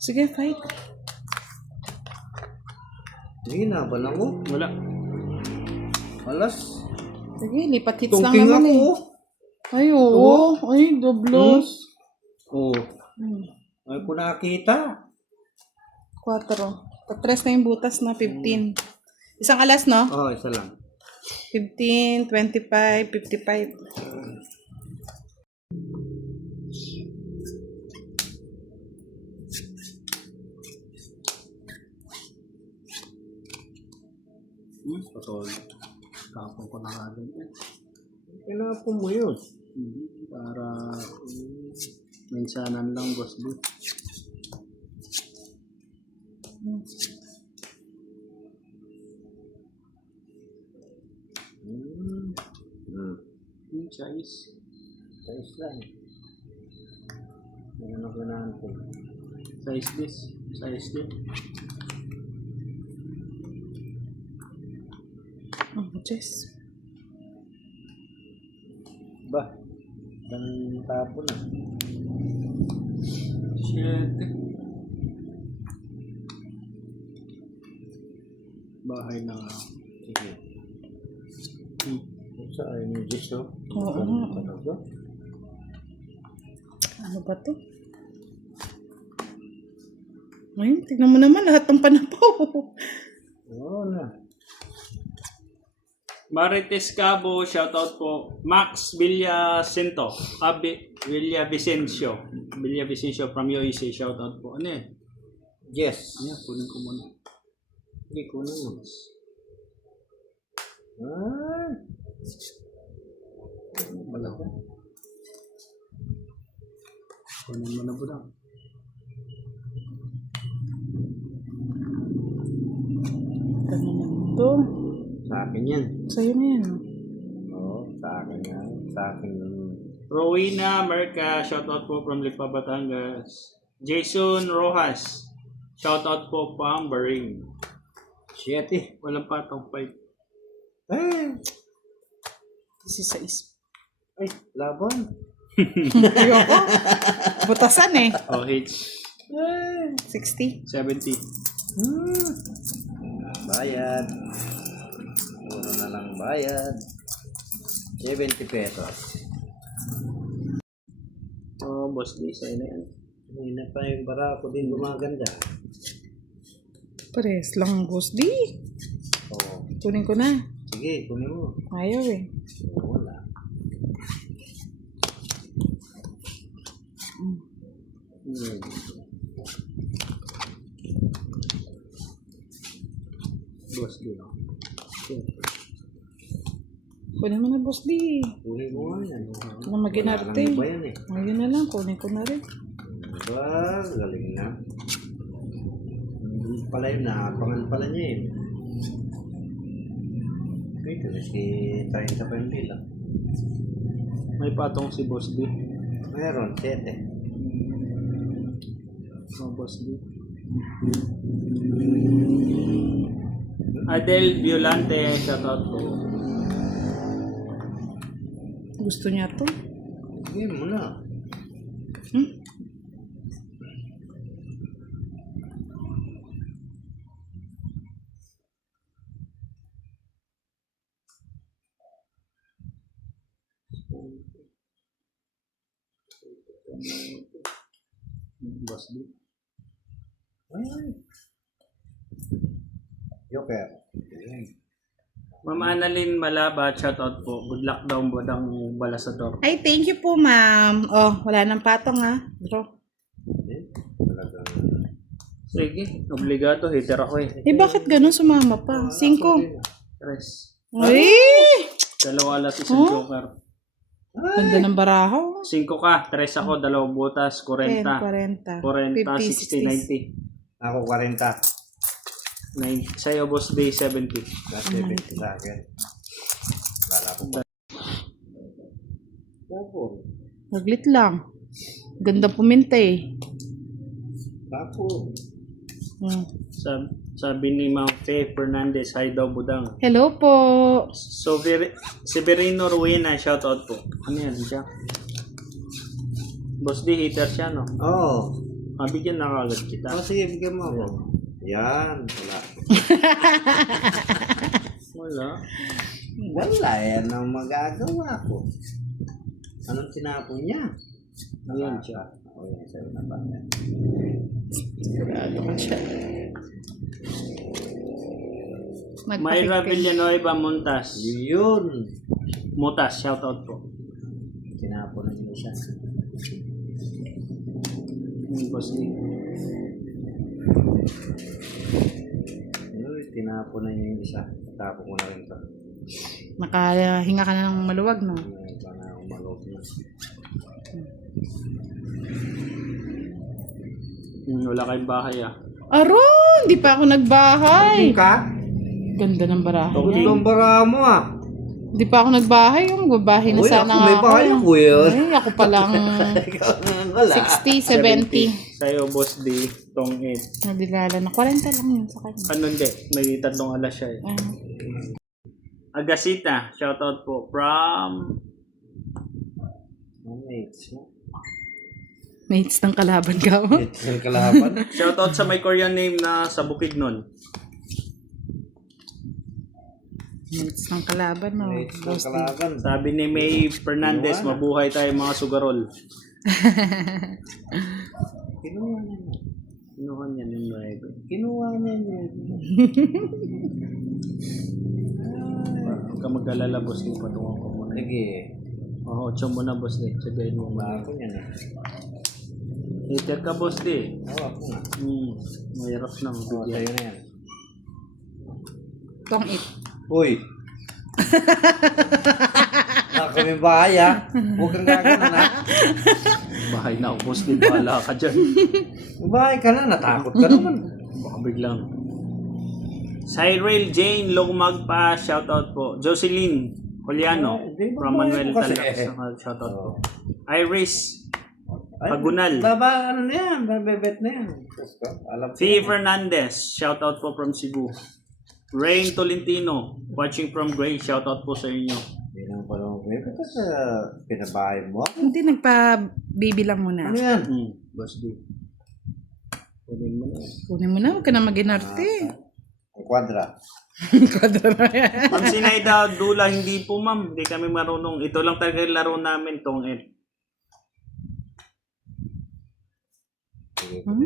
Sige, fight. Hindi na ba lang mo? Wala. Alas. Sige, lipat hits lang Tungking naman ako. eh. Ay, oo. Ay, doblos. Oo. Hmm. Ay ko nakita. 4. Patres na yung butas na 15. Isang alas, no? Oo, isa lang. 15, 25, 55. Patol. Kapon ko na nga din. Kinapon mo yun. Para mensanan lang, boss B. Size. Size lang. Ano ko na natin. Size this. Size din. Oh, Jess. Ba? Ang tapo na. Shit. Bahay na nga. Sige. Saan yung Diyos, no? Oo. Talaga? Ano ba to? Ayun, tignan mo naman lahat ng panapaw. Oo na. Marites Cabo, shoutout po. Max Villacinto. Villavicencio. Villavicencio from UAC, shoutout po. Ano yan? Yes. Ayan, kunin ko muna. Hindi ko naman. Ah. Wala ko. Kunin mo na po lang. Ano naman to? Sa akin yan. Sa'yo na yan. Oo, sa akin yan. Sa akin yan. Rowena Merca, shoutout po from Lipa, Batangas. Jason Rojas, shoutout po from Baring. Shit eh. Walang patong fight. Ay! 16. Ay, laban. Ayoko. Butasan eh. OH, Ay! 60. 70. Bayad. Puro na lang bayad. 70 pesos. Oh, boss D, sa'yo na yan. Hindi na pa yung bara ko din gumaganda. Pares lang, boss D. Oo. Kunin ko na. Sige, kunin mo. Ayaw eh. Wala. Boss D, oh. Okay. Kunin mo na, boss D. Kunin mo nga yan. Ano maginarte? Wala lang iba yan eh. Ayun na lang, kunin ko na rin. Diba? Galing na. Hindi pala yun, naapangan pala niya eh. Okay, kasi 30 pa yung bilang. May patong si boss D. Meron, 7. Oh, boss D. Adel Violante, shoutout po. Gusto niya to. Sige mo na. Hmm? Boss D. Ay. Joker. Galing. Ma'am Annalyn Malaba, shoutout po. Good luck daw budang Balasador. Ay, thank you po, ma'am. Oh, wala nang patong, ha? Bro. Hindi. Talagang... Sige, obligado. Hater ako eh. Eh, bakit ganun sumama pa? 5. Tres. Ay! Dalawa alas, isang joker. Ganda ng baraho. 5 ka, 3 ako, 2 butas, 10, 40. 40. 40, 60, 90. Ako 40. Sa'yo, Boss Day, 70. Last 70 sa akin. Wala ko pa. Tapos. Maglit lang. Ganda puminta eh. Tapos. Sabi ni Ma'am Faye Fernandez, hi daw budang. Hello po. So, Severino Ruina, shoutout po. Ano yan siya? Boss D, hater siya, no? Oo. Bigyan na kagad kita. Oh, sige, bigyan mo ako. Yan. Wala. Wala. Wala. Yan ang magagawa ko. Anong tinapon niya? Ayan siya. O yan, sa'yo na ba yan? Sigurado ka siya. Mayra Villanueva Montas. Yun. Mutas, shoutout po. Tinapon na niya siya. Boss D. Uy, tinapon na niya yung isa. Tapon ko na rin ito. Nakahinga ka na ng maluwag, no? Ito na umalog na. Wala kayong bahay ah. Aron! Di pa ako nagbahay. Ka? Ganda ng baraho. Ang bara mo ah. Di pa ako nagbahay. Yung babahay na Uy, sana ako may nga bahay ako yun. Ay, ako palang Ikaw wala. 60, 70. Sa'yo, Boss D, tong 8. Nadilala na. 40 lang yun sa kanya. Ano hindi? May 3 alas siya eh. Agasita, shoutout po. From... Mates mo. Mates ng kalaban ka mo. Mates ng kalaban. Shoutout sa may Korean name na sa Bukidnon. Mates ng kalaban, no? Mates ng kalaban. Sabi ni May Fernandez, mabuhay tayo mga sugarol. Kinuha niya. Kinuha niya ng 9. Kinuha niya. Huwag ka mag-alala, Boss D. Patungan ko muna. Sige. Oo, 8 mo na, Boss D. Sabihin mo Wala muna. ako niyan eh. Hater ka, Boss D. Oo, ako nga. Mahirap na Oo, bigyan. sa'yo na yan. Tong it. Uy! Naka may bahay ah. Huwag kang gagawin ha. Bahay na, Boss D. Bahala ka dyan. May bahay ka na, natakot ka naman. Baka biglang. Cyril Jane Lugmagpa, shoutout po. Jocelyn Juliano, from Manuel Talax, shoutout po. Iris Pagunal. Baba, ano na yan? Babebet na yan. Alam ko. Fee Fernandez, shoutout po from Cebu. Rain Tolentino, watching from Gray, shoutout po sa inyo. Hindi naman pala mo. Ito sa pinabahay mo. Hindi, nagpa-baby lang muna. Ano yan? Boss D. Kunin mo na. Kunin mo na, huwag ka na mag-inarte. Ang kwadra. Kwadra na yan. Ma'am Sinaida Dula, hindi po ma'am. Hindi kami marunong. Ito lang talaga yung laro namin, tong F.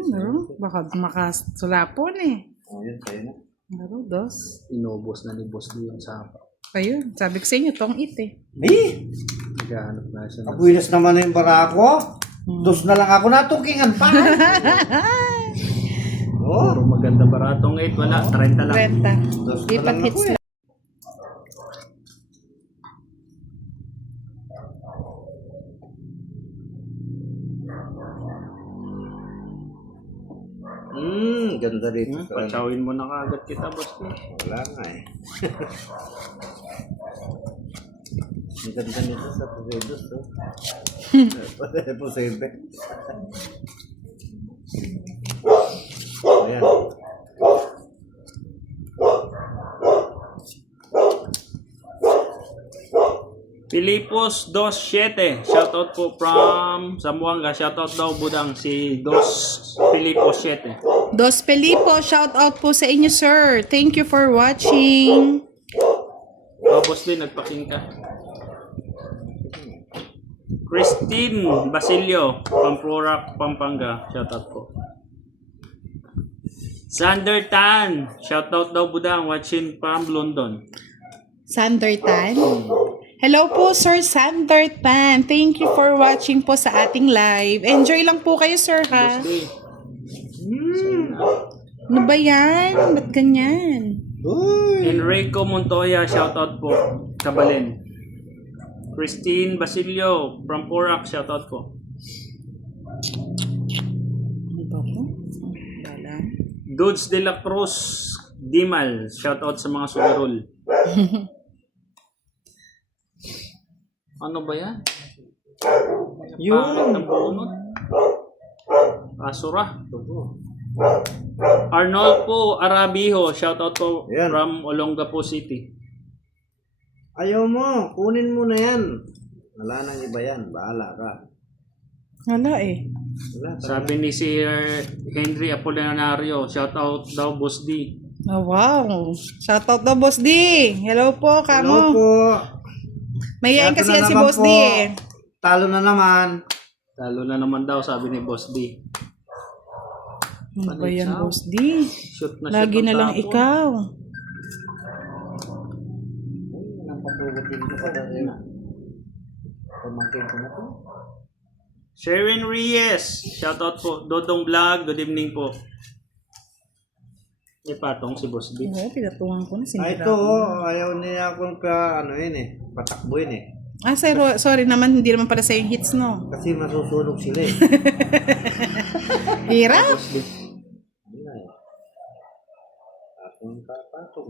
Laro. Baka makasulapon eh. Oh, yun, sa'yo na. Laro, dos. Inubos na ni Boss D yung sapa. Ayun, sabi ko sa inyo, tong it eh. Di! Naghahanap na siya. Kabuilas naman na yung bara ko. Dos na lang ako natukingan pa. Oh, Puro maganda baratong 8, wala. 30 lang. Renta. dos na Lipat lang hits ako eh. na. Ganda dito. Patsawin mo na kagad kita, Boss D. Wala nga eh. Ang ganda nito sa Pusedos, no? Pusebe. Ayan. Filipos 27, shoutout po from Zamboanga. Shoutout daw budang si Filipos 7. Dos Felipo, shout out po sa inyo, sir. Thank you for watching. Boss din, nagpaking ka. Christine Basilio, Pampura, Pampanga. Shoutout po. Sander Tan, shoutout daw budang, watching from London. Sandertan. Hello po, Sir Sandertan. Thank you for watching po sa ating live. Enjoy lang po kayo, sir, ha? Boss Day. Ano ba yan? Ba't ganyan? Uy! Enrico Montoya, shoutout po. Kabalen. Christine Basilio from Porac, shoutout po. Ano ba po? Wala. Dudes de la Cruz Dimal, shoutout sa mga sugarol. Ano ba yan? Pangit ng bunot. Asura. Arnolfo Arabijo, shoutout po Yan. from Olongapo City. Ayaw mo, kunin mo na yan. Wala nang iba yan, bahala ka. Wala eh. Wala, Sabi ni Sir Henry Apolinario, shoutout daw Boss D. Oh, wow. Shoutout daw, Boss D. Hello po, Hello kamo. po. Mayayain Eto kasi na yan si naman Boss po. D eh. Talo na naman. Lalo na naman daw, sabi ni Boss D. Ano ba yan, Panitsaw. Boss D? Shoot na Lagi shoot na ang lang tapon. ikaw. Napatugutin ko pa dahil pamangkin ko na to. Sharon Reyes, shoutout po. Dodong Vlog, good evening po. May patong si Boss D. Oo, pinatungan ko na. Ay, Sinira ito, ko. ayaw niya akong patakbuhin eh. Ah, sorry naman. Hindi naman pala sa yung hits, no? Kasi masusulog sila eh. Hirap. Boss D. Wala eh. Patong.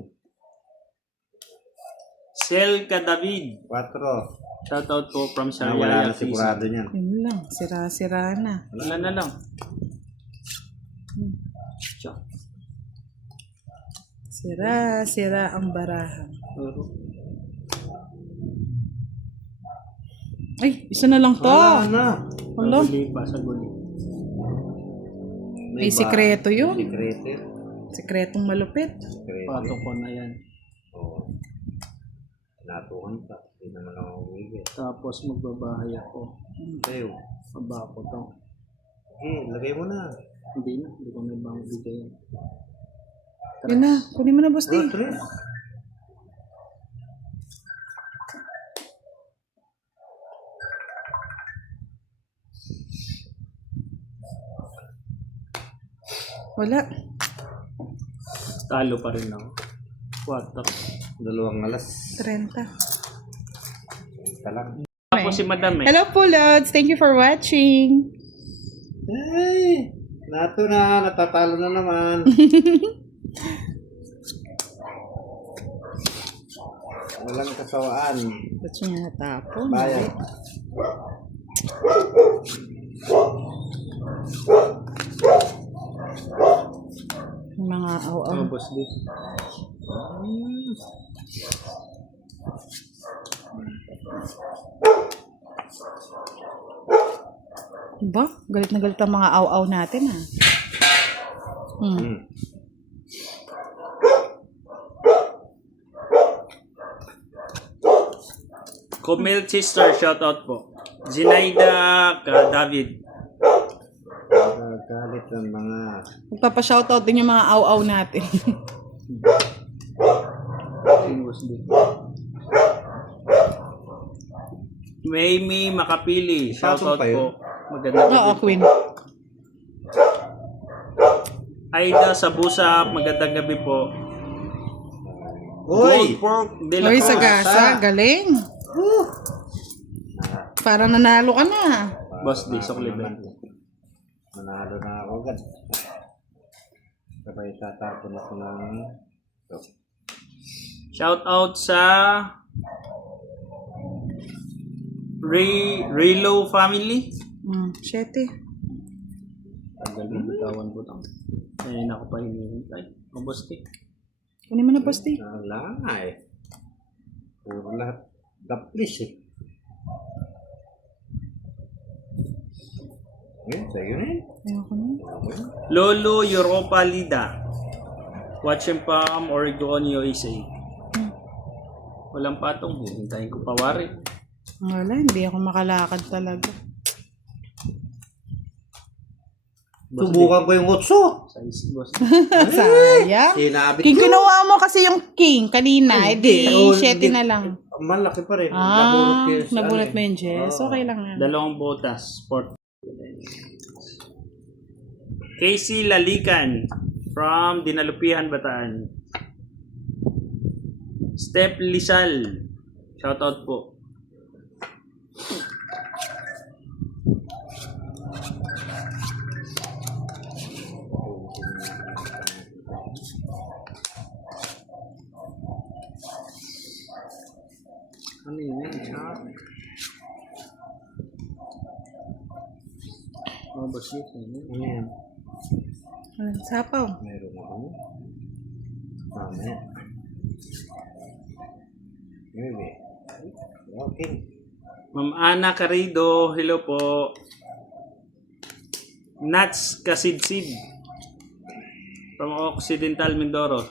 Selka David, 4. shoutout po from Ah, wala Sariaya na sigurado niyan. Yun lang. Sira-sira na. Wala na lang. Sira ang barahan. Ay, isa na lang to. Wala na. Wala. Guli pa sa guli. May sikreto yun. Sikreto yun. Sikretong malupit. Sikreto Pato yun. ko na yan. Oo. Natuhan ka. Hindi naman ako umibig. Tapos magbabahay ako. Tayo. Aba ko to. Okay, lagay mo na. Hindi na. Hindi ko na ibang bigay. Yun na. Kunin mo na, Boss D. Oh, 3. Wala. Talo pa rin ako. 4. 2 alas. 30. Talang. Tapos si Madam eh. Hello po, Lods. Thank you for watching. Ay! Nato na. Natatalo na naman. Walang kasawaan. Ba't siya natapon? Bayan. Yung mga aw-aw. Boss D. Ba? Galit na galit ang mga aw-aw natin, ha? Hmm. Comel Sister, shoutout po. Zinaida ka David. Galit ng mga... Magpapa-shoutout din yung mga aw-aw natin. Boss D. Mamie Makapili, shoutout pa yun? po. Magandang Oo, gabi. Queen. Aida Sabusa, magandang gabi po. Uy! Gold Pork de la Uy, Cruz. sagasa. Galing. Parang nanalo ka na. Boss D, sukli ba? Manalo na ako agad. Sabay tatapon ako ng... Shoutout sa Relo family. 7. Tagal mo bitawan po tang. Ayun ako pa hinihintay. O Boss D. Kunin mo na, Boss D. Wala nga eh. Puro lahat daplis eh. Ngayon, sa'yo na eh. Ayoko na. Lolo Europa Lida. Watching from Oregon, USA. Walang patong. Hintayin ko pawari. Wala, hindi ako makalakad talaga. Subukan ko yung otso. Size boss. Sayang. Sinabit King, ko. kinuha mo kasi yung king kanina. Ay, Edi, hindi. Oh, 7 hindi. na lang. Malaki pa rin. Nabunot ko yun sa Nabunot ano mo eh. yung Jess. Oo. Okay lang yan. Dalawang botas. Sport. Casey Lalican from Dinalupihan, Bataan. Steph Lisal. Shoutout po. Ano yun? Oh, boss dito. Ayan. Sapaw. Meron ako. Mamaya. Maybe. Okay. Ma'am Ana Carido, hello po. Nats Kasidsid from Occidental Mindoro.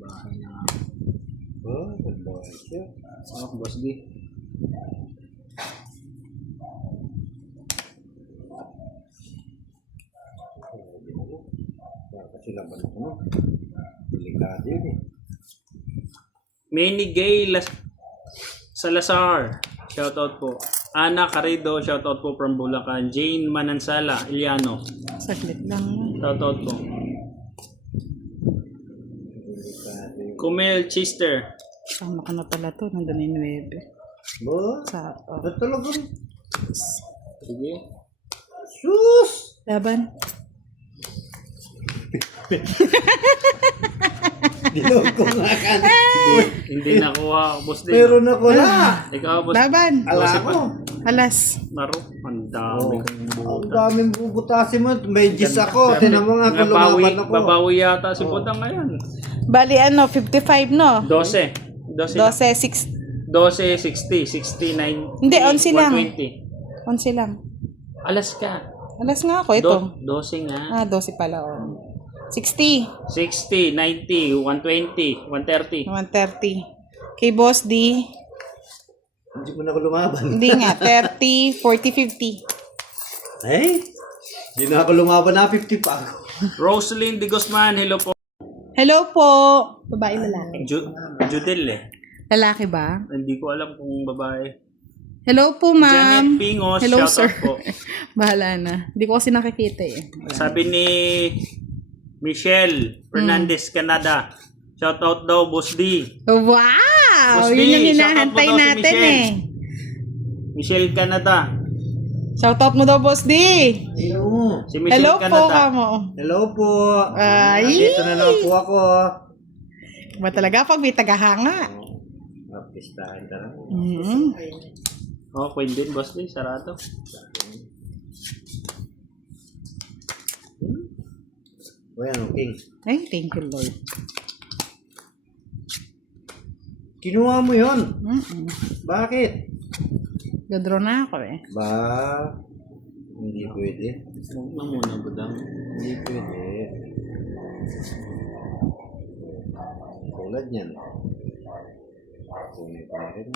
Bahay niya. Oh, good boy. Sure. Oh, boss D. Kasi laban ako no. Delikado yun eh. Manny Gay Salazar, shoutout po. Ana Carido, shoutout po from Bulacan. Jane Manansala, Iliano, Saglit lang. shoutout po. Delikado yun. Kumel Chister, Tama ka na pala to. Nandun na yung 9. Bo? Sapaw. Ano talaga? sige. Sus! Laban. Dilog ko nga ka. Hindi nakuha, boss D. Meron ako na. Ikaw, boss. Laban. Ala ko. Alas. Laro. Ang dami kong Ang buta. daming bubutasin mo. May gis ako. Tinan mo nga kung lumaban ako. Babawi yata si Budang ngayon. Bali ano, 55 no? 12. 12. 12, 6. 12, 60. 69. Hindi, 11 lang. 120. 11 lang. Alas ka. Alas nga ako, ito. 12 nga. 12 pala, oh. 60. 60, 90, 120, 130. 130. Kay Boss D, Hindi mo na ako lumaban. hindi nga, 30, 40, 50. Eh? Hindi na ako lumaban na 50 pa ako. Rosalyn De Guzman, hello po. Hello po. Babae, lalaki. Judel eh. Lalaki ba? Hindi ko alam kung babae. Hello po, Janet ma'am. Pingos, Hello, shoutout sir. po. Bahala na. Hindi ko kasi nakikita eh. Sabi ni Michelle Fernandez, Canada. Shoutout daw, Boss D. Wow! Boss Yun B, yung shoutout mo hinahantay daw si natin Michelle. eh. Michelle Canada. Shoutout mo daw, Boss D. Hello. Si Michelle Hello po, Canada. kamo. Hello po. Ay. Nandito na lang po ako. Ba talaga pag may tagahanga? Pistahan ka lang. Oh, Queen din, Boss D. Sarado. Well, okay. Ay, thank you, Lord. Kinuha mo yun. Bakit? Gadraw na ako eh. Ba? Hindi pwede. Huwag na muna, Budang. Hindi pwede. Tulad yan. Kunin ko na rin.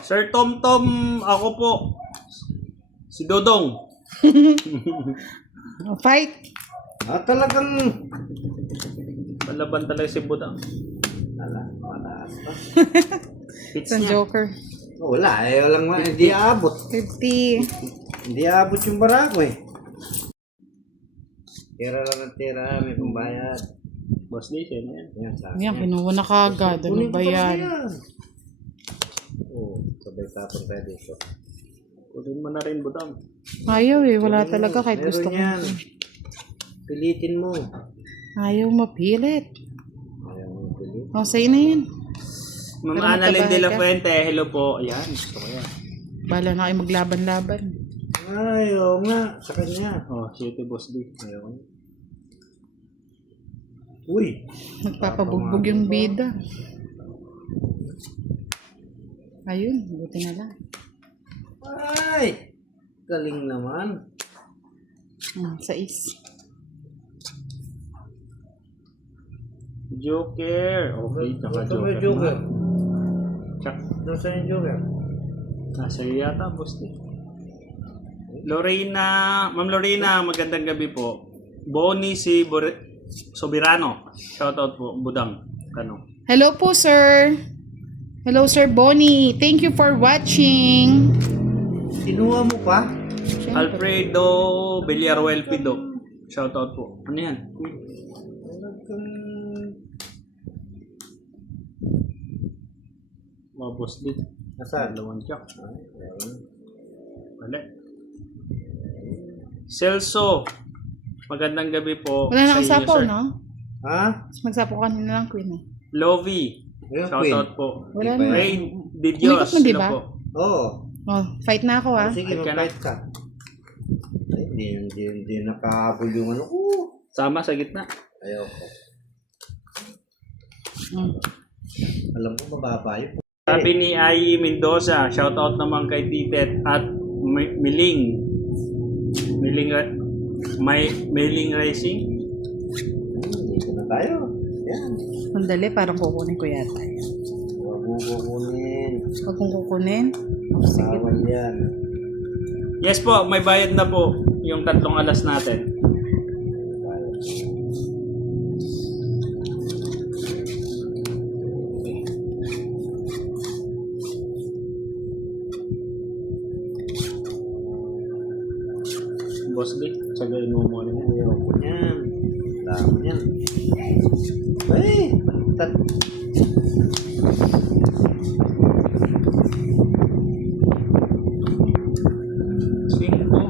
Sir Tom Tom, ako po. Si Dodong. Fight. Talagang... Palaban talaga si Budang. Malaas pa. Pits Isang niya. joker. Wala eh. Walang hindi abot. 50. Hindi abot yung barako eh. Tira lang ang tira. May pambayad. Boss D, siya na yan. Yan sa Yan, kinuha na kagad. Ano Kunin ba ko pa yan? Oo. Sabay tapon tayo dito. Kunin mo na rin, Budang. Ayaw eh. Wala talaga kahit Meron gusto ko. yan. Pilitin mo. Ayaw mapilit. Ayaw mo pilit. O, sa'yo na yun. Ma'am Pero Annalyn de la magkabahay ka. Fuente, hello po. Ayan, gusto ko yan. Bala na kayo maglaban-laban. Ayaw nga. Sa kanya. Oh, shitty Boss D. Ayaw nga. Uy. Nagpapabugbog yung bida. Ayun, buti na lang. Ay. Galing naman. 6. Joker. Okay, tsaka Ito may Joker. joker. Doon sa yung Joker. Nasa iyo yata, boss D. Lorena, Ma'am Lorena, magandang gabi po. Bonnie si Sobirano. Shoutout po, Budang. Kano. Hello po, sir. Hello, Sir Bonnie. Thank you for watching. Kinuha mo pa? Alfredo Villaruel Pido. Shoutout po. Ano yan? Mga boss D. Nasaan? Dalawang jack. Wala. Celso. Magandang gabi po. Wala na akong sa iyo, sapaw, sir. no? Ha? Magsapaw kanina lang, Queen. Eh. Lovey. Ayun, Shoutout po. Wala Di ba na. yan? Rain de Dios. Umikot na, di ba? Hello po. Oo. Oh, fight na ako, ah. Sige, Fight ka na. mag-fight ka. Ay, hindi nakahabol yung ano ko. Sama sa gitna. Ayoko. Mm. Alam ko mababa yun. Sabi ni Ai Mendoza, shoutout naman kay Titet at Miling. Miling Racing. Dito na tayo. Yan. Sandali, parang kukunin ko yata. Huwag mo kukunin. Huwag kong kukunin. Oh, sige. Bawal yan. Yes po, may bayad na po yung 3 alas natin. Boss D, sagay mo muna yan. Ayoko yan. Dami yan. Ay! Cinco.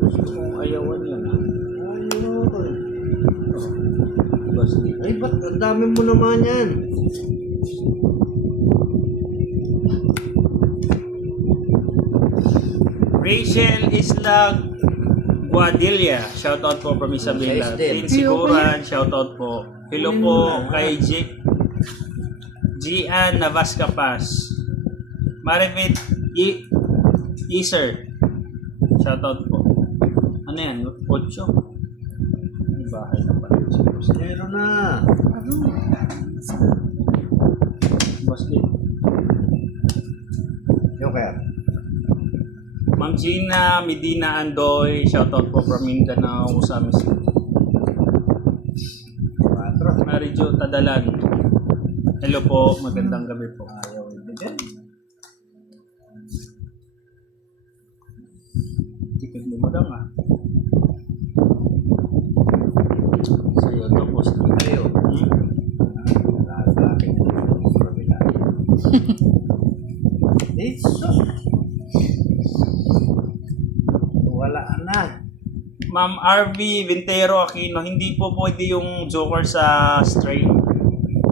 Gusto kong ayawan yan. Ayun. Boss D. Ay, ba't ang dami mo naman yan? Rachel Isla Guadilla, shoutout po from Isabela. Nice din. Tin Siguran, shoutout po. Hello po kay Gian Navascapas. Marivit Easer, shoutout po. Ano yan? 8? May bahay na pala. Meron na. Boss din. Joker. Ma'am Gina Medina Andoy, shoutout po from Mindanao, Usami City. 4. Mary Jo Tadalan. Hello po, magandang gabi po. Ayaw ibigay. Tipid mo madam ah. Sa'yo to, boss. Ayaw. Sa akin. Jesus. Wala na. Ma'am RV Vintero Aquino, hindi po pwede yung Joker sa straight.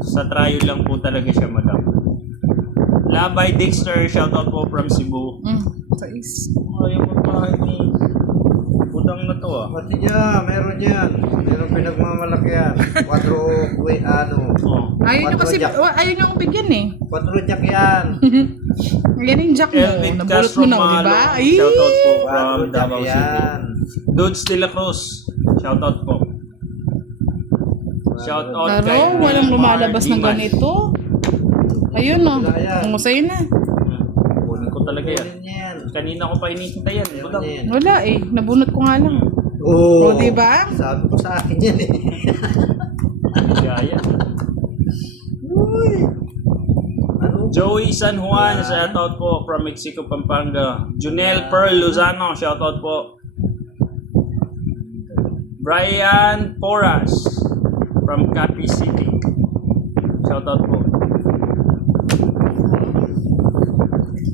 Sa trial lang po talaga siya, madam. Labay Dexter, shoutout po from Cebu. Ayaw mo pa ni Budang na to ah. Pati niya, meron yan. Meron pinagmamalaki yan. 4, Oh. Ayaw nyo kasi, Jack. ayaw nyo akong bigyan eh. 4 jack yan. Yan yung jack mo. Elvin Nabulot Castro mo na, di Malo, ba? Ay! shoutout po 4 from jack Davao City. yan. Dudes de la Cruz, shoutout po. Shoutout kay Laro, walang lumalabas ng Diman. ganito. Ayun o. Wala yan. Kung sa'yo na. Kunin ko talaga yan. Kunin yan. Kanina ko pa inihintay yan. Meron Budang. yan. Wala eh. Nabunot ko nga lang. Oo. O, diba? Sabi ko sa akin yan eh. Gaya. Uy. Ano? Joey San Juan, shoutout po from Mexico, Pampanga. Junel Pearl Lozano, shoutout po. Brian Porras from Capi City. Shoutout po.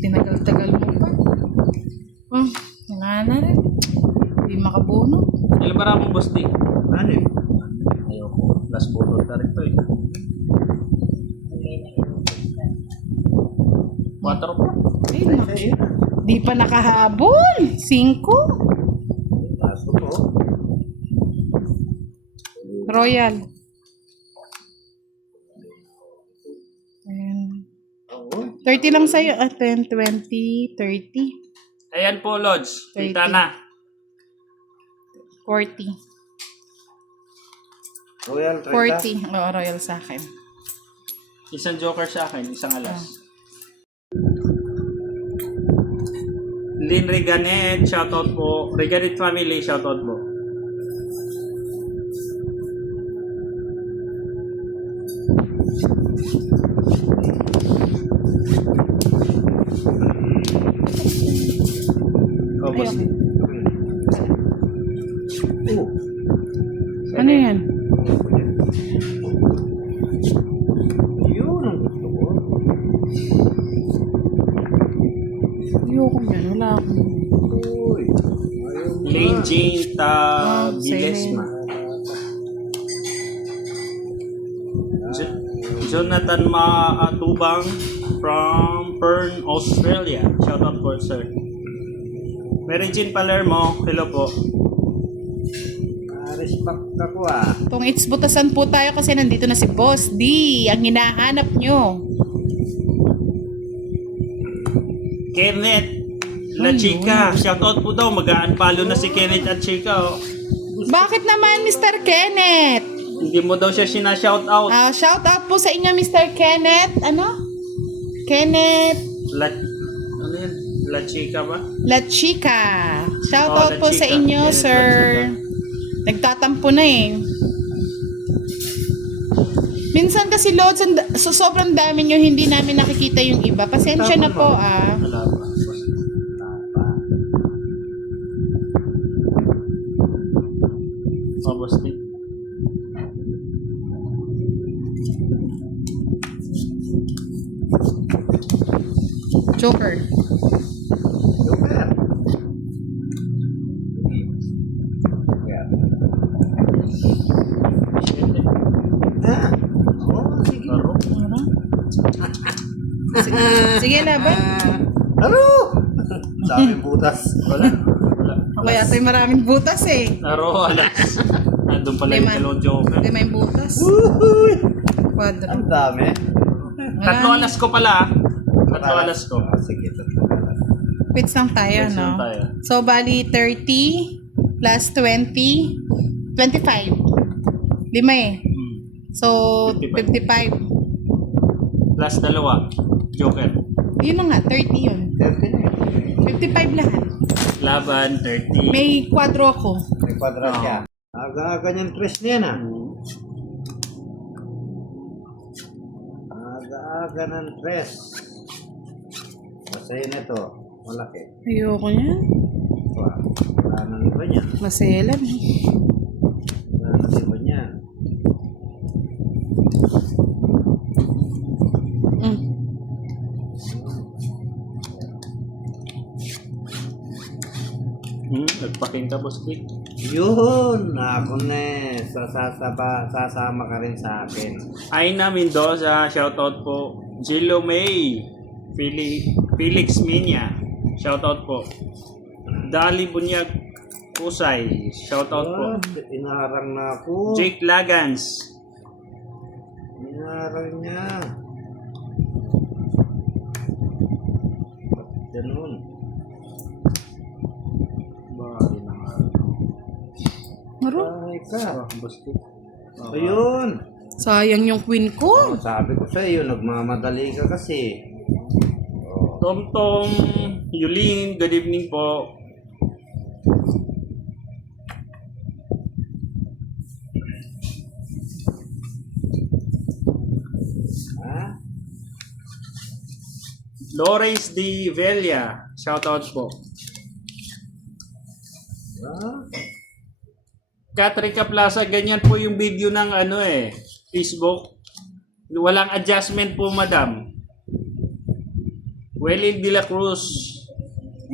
Tinagal-tagal mo pa. Oh, wala na rin. Hindi makabuno. Ilan ba ramong boss di? Ano eh? Ayoko. Last bullet na rin to eh. 4 pa. Ay, naku. Di pa nakahabol. 5. Paso po. Royal. Ayan. Oo. 30 lang sa'yo. 10, 20, 30, Ayan po, Lodge. Kita 30. na. 40. Royal 30. 40. Oo, royal sa akin. Isang joker sa akin, isang alas. Lynn Reganet, shoutout po. Reganet family, shoutout po. Oh, boss. Oh. Ano yan? Yun ang gusto ko. Ayoko yan. Wala akong... Uy. Ayaw mo Lane na. Jane same. Bilesma. Jonathan Maatubang from Perth, Australia. Shout out po, sir. Mary Jean Palermo, hello po. Respect ako Itong It's Butasan po tayo kasi nandito na si Boss D. Ang hinahanap nyo. Kenneth La Chica, shout out po daw. Mag-unfollow na si Kenneth at Chica. Oh. Bakit naman, Mr. Kenneth? Hindi mo daw siya sinashout out. Shout out po sa inyo, Mr. Kenneth. Ano? Kenneth Ano yan? La Chica ba? La Chica. Shout Oh, out La po sa Chica. inyo, Kenneth La sir. Chica. Nagtatampo na eh. Minsan kasi loads, so sobrang dami nyo, hindi namin nakikita yung iba. Pasensya na po Wala ba? Oh, boss Nick. Joker. Joker. Yeah. Ah. Oh, sige. Laro. Sige, laban. Ano? Dami butas. Wala. Wala. Ako yata yung maraming butas eh. Laro, alas. Nandun pala yung Lima. dalawang joker. Hindi may butas. Uy. Quadro. Ang dami. Tatlo alas ko pala. Tatlo alas ko. Ah, sige, tatlo alas. Quits lang tayo, Quits no? lang tayo. So, bali 30 plus 20, 25. Lima eh. So, 55. Plus dalawa. Joker. Yun na nga, 30 yun. 30 na. 55 lahat. Laban, 30. May quadro ako. May kwadra siya. Aga-aga niyang tres niya na. Aga-aga ng tres. Masaya na ito. Malaki. Ayoko niya. Ito ah. Wala nang iba niya. Maselan eh. Wala nang iba niya. Mm. Nagpaking ka, boss Dick. Yun! Ako na eh. Sasama ka rin sa akin. Aina Mendoza, shoutout po. Jilo May. Felix Minya, shoutout po. Dali Bunyag Pusay, shoutout po. Inarang na ako. Jake Lagans. Inarang niya. Ganun. Maro. Ay ka. Boss Dick. Ayun. Sayang yung queen ko. Sabi ko sa iyo, nagmamadali ka kasi. Tom Tom, Yulin, good evening po. Ha? Lawrence D. Velia, shoutout po. Ha? Katrika Plaza, ganyan po yung video ng Facebook. Walang adjustment po, madam. Welly De La Cruz,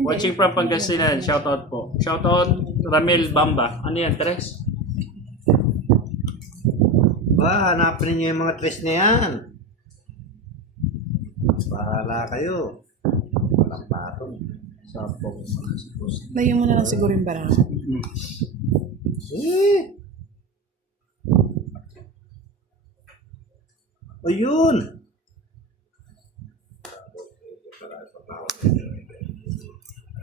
watching from Pangasinan, shoutout po. Shoutout Ramel Bamba. Ano yan, Tres? Ba, hanapin niyo yung mga tres na yan. Bahala kayo. Walang patong. Sapong. Layo mo na lang siguro yung barang. Eh! Ayun!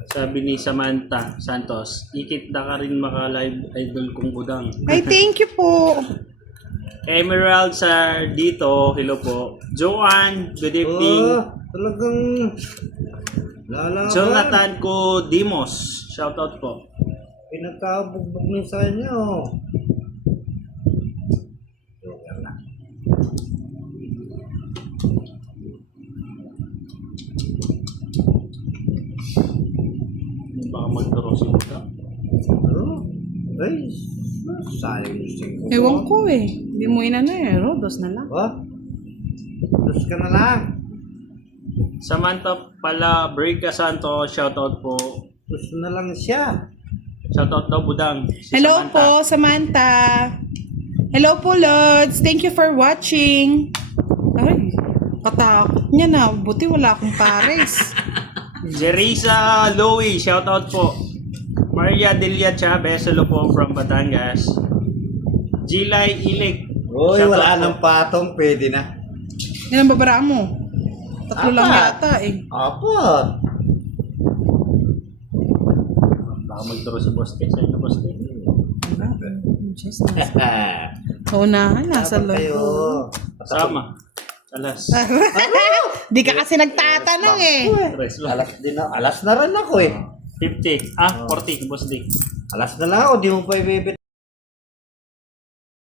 Sabi ni Samantha Santos, ikit na ka rin maka-live idol kong budang. Ay, thank you po. Emerald sa dito, hello po. Joanne, good evening. Talagang lalaban. Jonathan ko Dimos, shoutout po. Pinagkabugbog niya sa inyo. Joker na. Baka magturo si Buda. Ay, sayang yung singko. Ewan ko eh. Hindi mo inano eh. Rodos na lang. Tapos ka na lang. Samantha pala, Brica Santo, shoutout po. Tapos na lang siya. Shoutout daw Budang. Si Hello Samantha. po, Samantha. Hello po, Lods. Thank you for watching. Ay, katakot niya na. Buti wala akong pares. Jerisa Louie, shoutout po. Maria Delia Chavez, hello po from Batangas. Gilay Ilig. Uy, shoutout wala po. nang patong. Pwede na. Yan ang babara mo. Tatlo lang Apat. yata eh. Apat. Baka magturo si Boss K sa inyo, Boss K. Unahan, nasa Dapat kayo. loob. Sama. Alas. Di ka kasi nagtatanong eh. Tres lang. Alas din na. Alas na rin ako eh. 50. 40, Boss D. Alas na lang ako. Di mo pa ibibit.